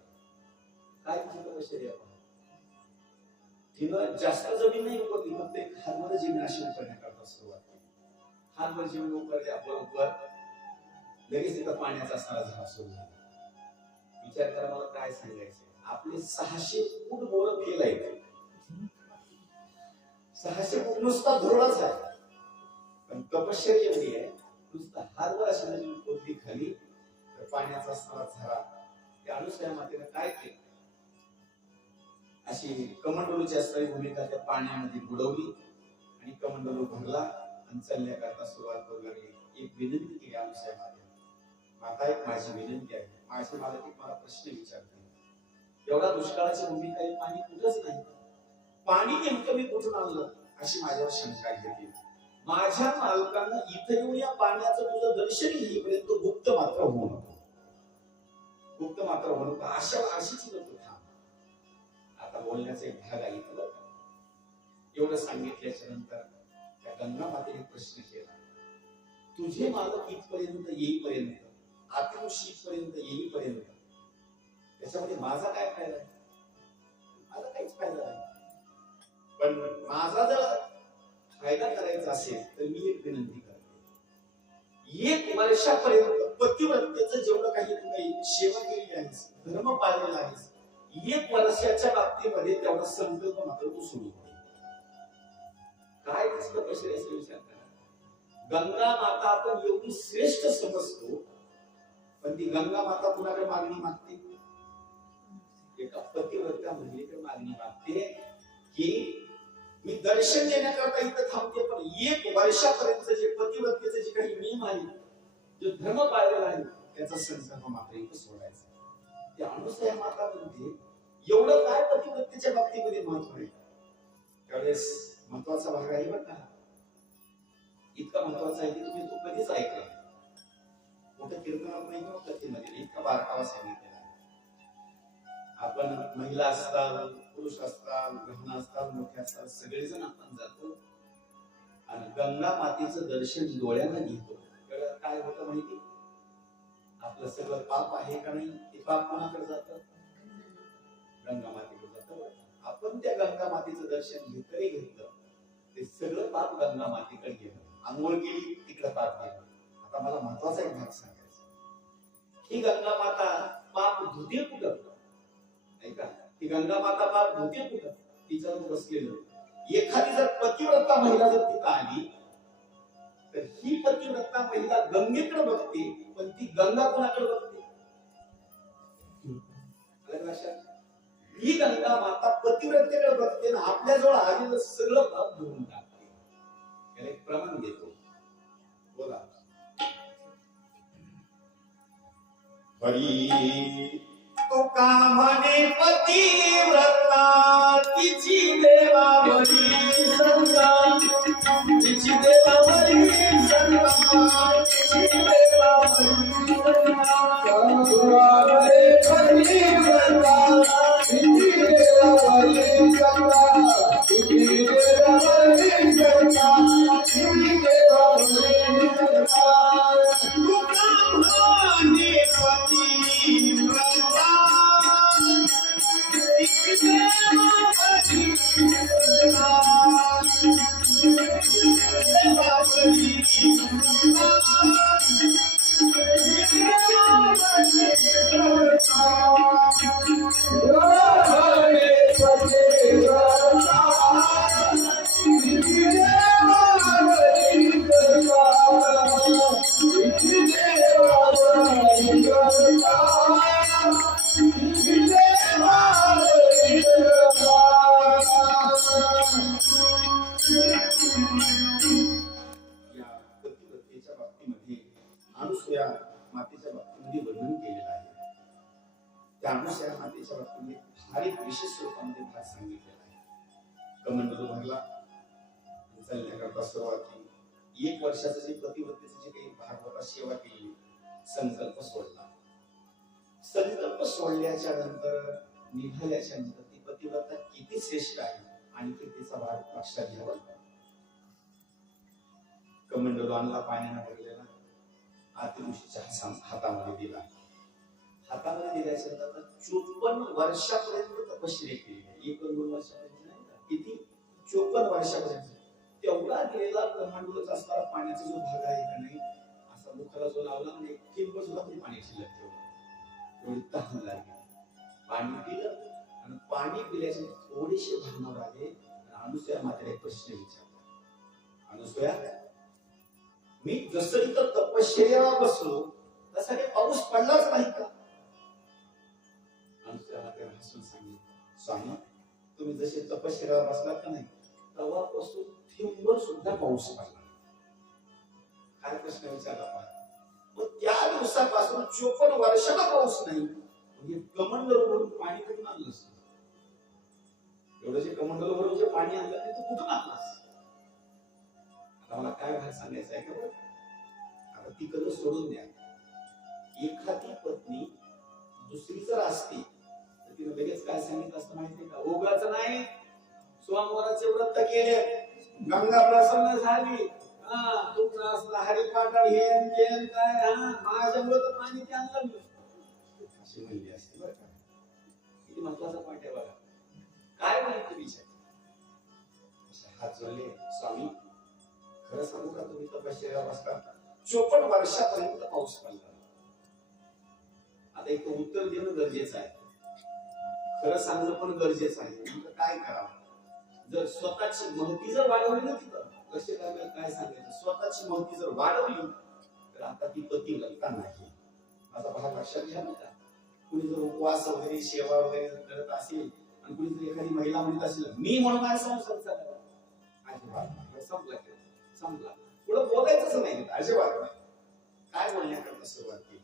काय तुझं शरीर? तिनं जास्त जमीन नाही उकरली, फक्त एक हातभर जमीन अशी उकरण्याकरता सुरुवात केली. हातभर जमीन उकरल्या बरोबर लगेच तिथं पाण्याचा असणारा झाला सुरू झाला. विचार करा, मला काय सांगायचं, आपले 600 फूट बोर फेल आहेत. 600 फूट नुसता धुरळाच आहे, पण तपश्चर्या एवढी आहे, नुसता हातभर अशी जमीन खोदली खाली तर पाण्याचा असणारा झरा. त्या अनुसूया मातेने काय केलं, अशी कमंडलूची असणारी भूमिका त्या पाण्यामध्ये बुडवली आणि कमंडलू भरला आणि चालण्याकरता सुरुवात करू लागली. एक विनंती केली अनुसूया मातेने, माता, एक माझी विनंती आहे, माझी मालक एक मला प्रश्न विचारते, एवढा दुष्काळाची भूमिका आहे, पाणी कुठंच नाही, पाणी नेमकं मी कुठून आणलं अशी माझ्यावर शंका घेतली. माझ्या मालकानं इथे येऊन या पाण्याचं तुझं दर्शन घेईपर्यंत गुप्त मात्र होऊ नको. गुप्त मात्र म्हणू का अशीच नको थांब. आता बोलण्याचा एक भाग आहे इथं बरं का. एवढं सांगितल्याच्या नंतर त्या गंगा मातेने प्रश्न केला, तुझे मालक इथपर्यंत येईपर्यंत आतिषीपर्यंत येईपर्यंत त्याच्यामध्ये माझा काय फायदा आहे? माझा काहीच फायदा नाही. पण माझा जर फायदा करायचा असेल तर मी एक विनंती करते, एक वर्षापर्यंत पतिव्रतेचं जेवढं काही तू काही सेवा केली आहेस, धर्म पाळलेला आहेस, एक वर्षाच्या बाबतीमध्ये तेवढा संकल्प मात्र तू सोडू नये. काय दिसलं कसे असे विचार करा. गंगा माता आपण एवढी श्रेष्ठ समजतो, पण ती गंगा माता कुणाकडे मागणी मागते? एका पतिव्रत्या महिलेकडे मागणी मागते की मी दर्शन देण्याकरता इथं थांबते, पण एक वर्षापर्यंत जे पतिव्रतेचे जे काही नियम आहे, जो धर्म पाळलेला आहे, त्याचा संकल्प मात्र इथं सोडायचा. ते अनुसूया माता म्हणते एवढं काय पतिव्रतेच्या बाबतीमध्ये महत्व आहे. त्यावेळेस महत्वाचा भाग आहे बरं का, इतका महत्वाचा आहे की तुम्ही तो कधीच ऐकला मोठ्या कीर्तनात नाही किंवा कथेमध्ये इतका बारकावा सांगितलेला आहे. आपण महिला असतात, पुरुष असतात, लहान असतात, मोठे असतात, सगळेजण आपण जातो आणि गंगा मातेचं दर्शन डोळ्यानं घेतो. काय होतं माहिती, आपलं सगळं पाप आहे का नाही ते पाप कोणाकडे जातं? गंगा मातेकडे जातं. आपण त्या गंगा मातेचं दर्शन घेतलं ते सगळं पाप गंगा मातेकडे गेलं. आंघोळ केली तिकडे पाप गेलं. आता मला महत्वाचा एक भाग सांगायचा, ही गंगा माता पाप धुते कुठं? नाही का, ती गंगा माता पाप धुते कुठं? तिच्यावर बसलेलं. एखादी जर पतिव्रता महिला जर तिथं आली तर ही पतिव्रता महिला गंगेकडे बघते, पण ती गंगा कोणाकडे बघते? ही गंगा माता पतिव्रतेकडे बघते ना, आपल्या जवळ आलेलं सगळं पाप धुवून टाकते. याला एक प्रमाण देतो, बोला. हरी तुका म्हणे पतिव्रता तिची देवावरी संता, तिची देवावरी संता, तिची देवावरी संता. पतिव्रता तिची देवावरी संता, तिची देवावरी संता, तिची देवावरी संता. तुका म्हणे पतिव्रता तिची देवावरी अनुसूया मातेच्या बाबतीमध्ये वर्णन केलेलं आहे. त्या अनुसूया मातेच्या बाबतीमध्ये भारी विशेष स्वरूपामध्ये भाग सांगितलेला आहे. कमंडलू भरला, चालण्याकरता सुरुवात केली. एक वर्षाचं जे पतिव्रतेचं जे काही भाग होता, सेवा केली, संकल्प सोडला. संकल्प सोडल्याच्या नंतर, निघाल्याच्या नंतर ती पतिव्रता किती श्रेष्ठ आहे आणि तिचा भाग लक्षात घ्यावा. कमंडलू आणला, पाण्याने भरलेला, आतिऋषीच्या हातामध्ये दिला. हातामध्ये दिल्याच्या नंतर 54 वर्षापर्यंत तपश्चर्या केली. 1-2 वर्षापर्यंत नाही का, किती 54 वर्षापर्यंत तेवढा दिलेला कमंडलूचा असणारा पाण्याचा जो भाग आहे का नाही, असा मुखाला जो लावला म्हणजे एक थेंब सुद्धा तरी पाणी शिल्लक ठेवलं. एवढी तहान लागली, पाणी पिलं आणि पाणी पिल्याचे थोडेसे भानावर आले. अनुसूया मातेला एक प्रश्न विचारला, अनुसूया, मी जसं इथं तपश्चर्याला बसलो तसा काही पाऊस पडलाच नाही का? अनुसूया मातेला हसून सांगितलं, स्वामी, तुम्ही जसे तपश्चर्याला बसलात का नाही, तेव्हापासून थेंबभर सुद्धा पाऊस पडला. काय प्रश्न विचारला? मग त्या दिवसापासून 54 वर्षाला पाऊस नाही, म्हणजे कमंडलूवरून पाणी कुठून आणलं? एवढं जे कमंडलूवरून जे पाणी आणलं ते तू कुठून आणलास? आता मला काय भाग सांगायचं आहे का? आता ती कधी सोडून द्या. एखादी पत्नी दुसरी जर असती तर तिने लगेच काय सांगितलं असतं माहितीये का? ओघाचं नाही, सोमवाराचे व्रत केले, गंगा प्रसन्न झाली, तुमचं असलं हरिपाठ हे आणि काय, माझ्यामुळे तर पाणी ते आणलं मी, अशी म्हणली असते बरं का. किती महत्वाचा पॉईंट आहे बघा. काय म्हणते विचार? हात जोडले, स्वामी खरं सांगू का, तुम्ही तपश्चर्या बसता 54 वर्षापर्यंत पाऊस पडला. आता एक उत्तर देणं गरजेचं आहे, खरं सांगणं पण गरजेचं आहे. म्हणजे काय करावं? जर स्वतःची महती जर वाढवली ना, तिथं लक्ष करायला काय सांगायचं, स्वतःची महती जर वाढवली तर आता ती पतिव्रता नाही. माझा भाग लक्षात घ्या ना. कुणी जर उपवास वगैरे सेवा वगैरे करत असेल आणि कुणी जर एखादी महिला म्हणत असेल मी म्हणून माझा संसार चालला, अजिबात संपला, संपला, पुढे बोलायचंच नाही, अजिबात नाही. काय बोलण्याकरता सुरुवात केली?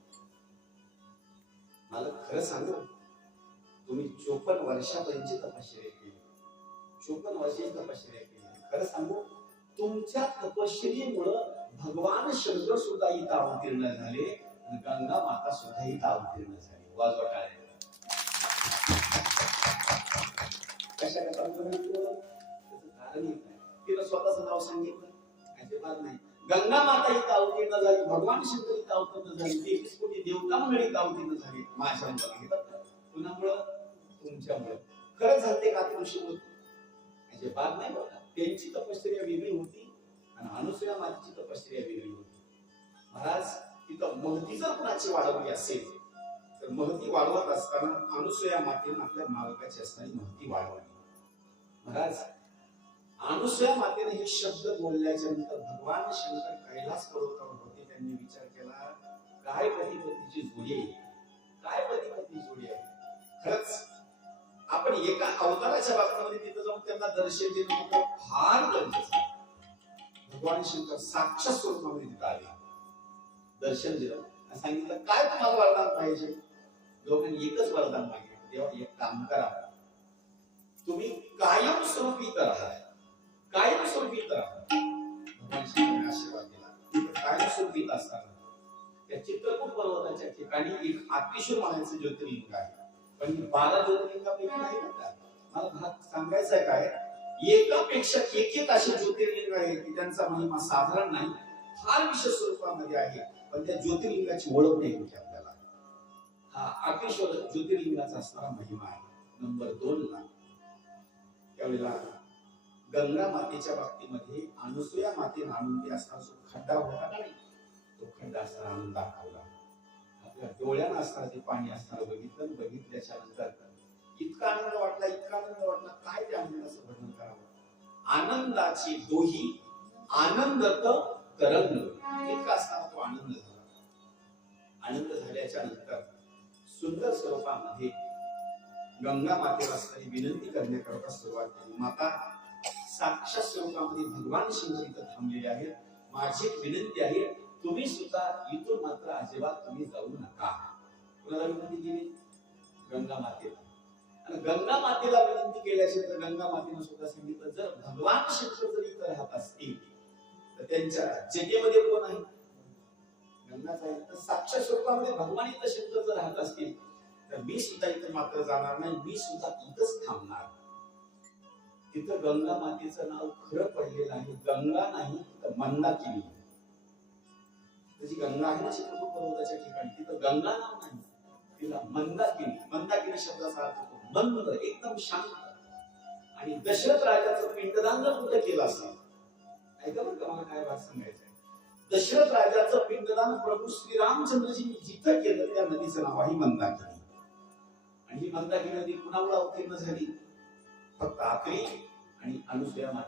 मला खरं सांगू, तुम्ही 54 वर्षापर्यंतची तपश्चर्या केली, 54 वर्षाची तपश्चर्या केली. खरं सांगू, तुमच्या तपश्चर्येमुळं भगवान शंकर सुद्धा इथं अवतीर्ण झाले आणि गंगा माता सुद्धा इथं अवतीर्ण झाली. वाजवा टाळ्या. कशा कशा त्याचं कारण एक आहे. तिला स्वतःचं नाव सांगितलं अजिबात नाही. गंगा माता इथं अवतीर्ण झाली, भगवान शंकर इथं अवतीर्ण झाले, 23 कोटी देवता मंडळी इथं अवतीर्ण झाली. माझ्यामुळे, कुणामुळं? तुमच्यामुळे. खरंच झालते का तुमच्यामुळे? अजिबात नाही बघा. त्यांची तपश्चर्या वेगळी होती आणि अनुसूया मातेची तपश्चर्या वेगळी होती. महाराज तिथं महती जर कुणाची वाढवली असेल तर महती वाढवत असताना अनुसूया मातेनं आपल्या मालकाची असणारी महती वाढवली. महाराज अनुसूया मातेने हे शब्द बोलल्याच्या नंतर भगवान शंकर कैलास पर्वतावर होते. त्यांनी विचार केला, काय पती-पत्नीची जोडी आहे, काय पती-पत्नी जोडी आहे. खरंच आपण एका अवताराच्या बाबतीमध्ये तिथं जाऊन त्यांना दर्शन देणं फार गरजेचं आहे. भगवान शंकर साक्षात स्वरूपामध्ये तिथं आले, दर्शन दिलं, सांगितलं काय तुम्हाला वरदान पाहिजे. लोकांनी एकच वरदान मागितलं, देवा एक काम करा, तुम्ही कायम स्वरूपी करा, कायम स्वरूपी करा. भगवान शंकराने आशीर्वाद दिला. कायम स्वरूपी असताना त्या चित्रकूट पर्वताच्या ठिकाणी एक अतिशय म्हणायचं ज्योतिर्लिंग आहे. पण 12 ज्योतिर्लिंगापैकी नाही का. मला भाग सांगायचं आहे काय, एकापेक्षा एक असे ज्योतिर्लिंग आहे की त्यांचा महिमा साधारण नाही, फार विशेष स्वरूपामध्ये आहे. पण त्या ज्योतिर्लिंगाची ओळख नाही होती आपल्याला. हा अतिशय ज्योतिर्लिंगाचा असणारा महिमा आहे. नंबर 2 ला त्यावेळेला गंगा मातेच्या बाबतीमध्ये अनुसूया मातेने आणून ते असताना जो खड्डा होता का नाही, तो खड्डा असताना आणून दाखवला. आपल्या डोळ्यानं असताना ते पाणी असताना बघितलं, बघितल्याच्या नंतर इतका आनंद वाटला, इतका आनंद वाटला, काय त्या आनंदाचं वर्णन करावं. आनंदाची दोही आनंदत तरंग, इतका असताना तो आनंद झाला. आनंद झाल्याच्या नंतर सुंदर स्वरूपामध्ये गंगा मातेला असणारी विनंती करण्याकरता सुरुवात केली. माता साक्षात स्वरूपामध्ये भगवान शंकर इथं थांबलेले आहेत, माझी एक विनंती आहे, तुम्ही सुद्धा इथून मात्र अजिबात तुम्ही जाऊ नका. कुणाला विनंती केली? गंगा मातेला. आणि गंगा मातेला विनंती केल्याचे तर गंगा मातेने सुद्धा सांगितलं, जर भगवान शंकर जर इथं राहत असतील तर त्यांच्या जटेमध्ये कोण आहे? गंगाच आहे. तर साक्षात स्वरूपामध्ये भगवान इथं शंकर जर राहत असतील तर मी सुद्धा इथं मात्र जाणार नाही, मी सुद्धा इथंच थांबणार. तिथं गंगा मातेचं नाव खरं पडलेलं आहे, गंगा नाही तर मंदाकिनी. त्याची गंगा आहे ना चित्रकूट पर्वताच्या ठिकाणी, तिथं गंगा नाव नाही, तिला मंदाकिनी. मंदाकिनी शब्दाचा अर्थ होतो मंद, एकदम शांत. आणि दशरथ राजाचं पिंडदान जर कुठं केलं असेल, ऐका बरं का मला काय बात सांगायचं आहे. दशरथ राजाचं पिंडदान प्रभू श्रीरामचंद्रजींनी जिथं केलं त्या नदीचं नाव आहे मंदाकिनी. आणि ही मंदाकिनी नदी कुणामुळे अवतीर्ण झाली? फक्त आत्री आणि अनुसूया माते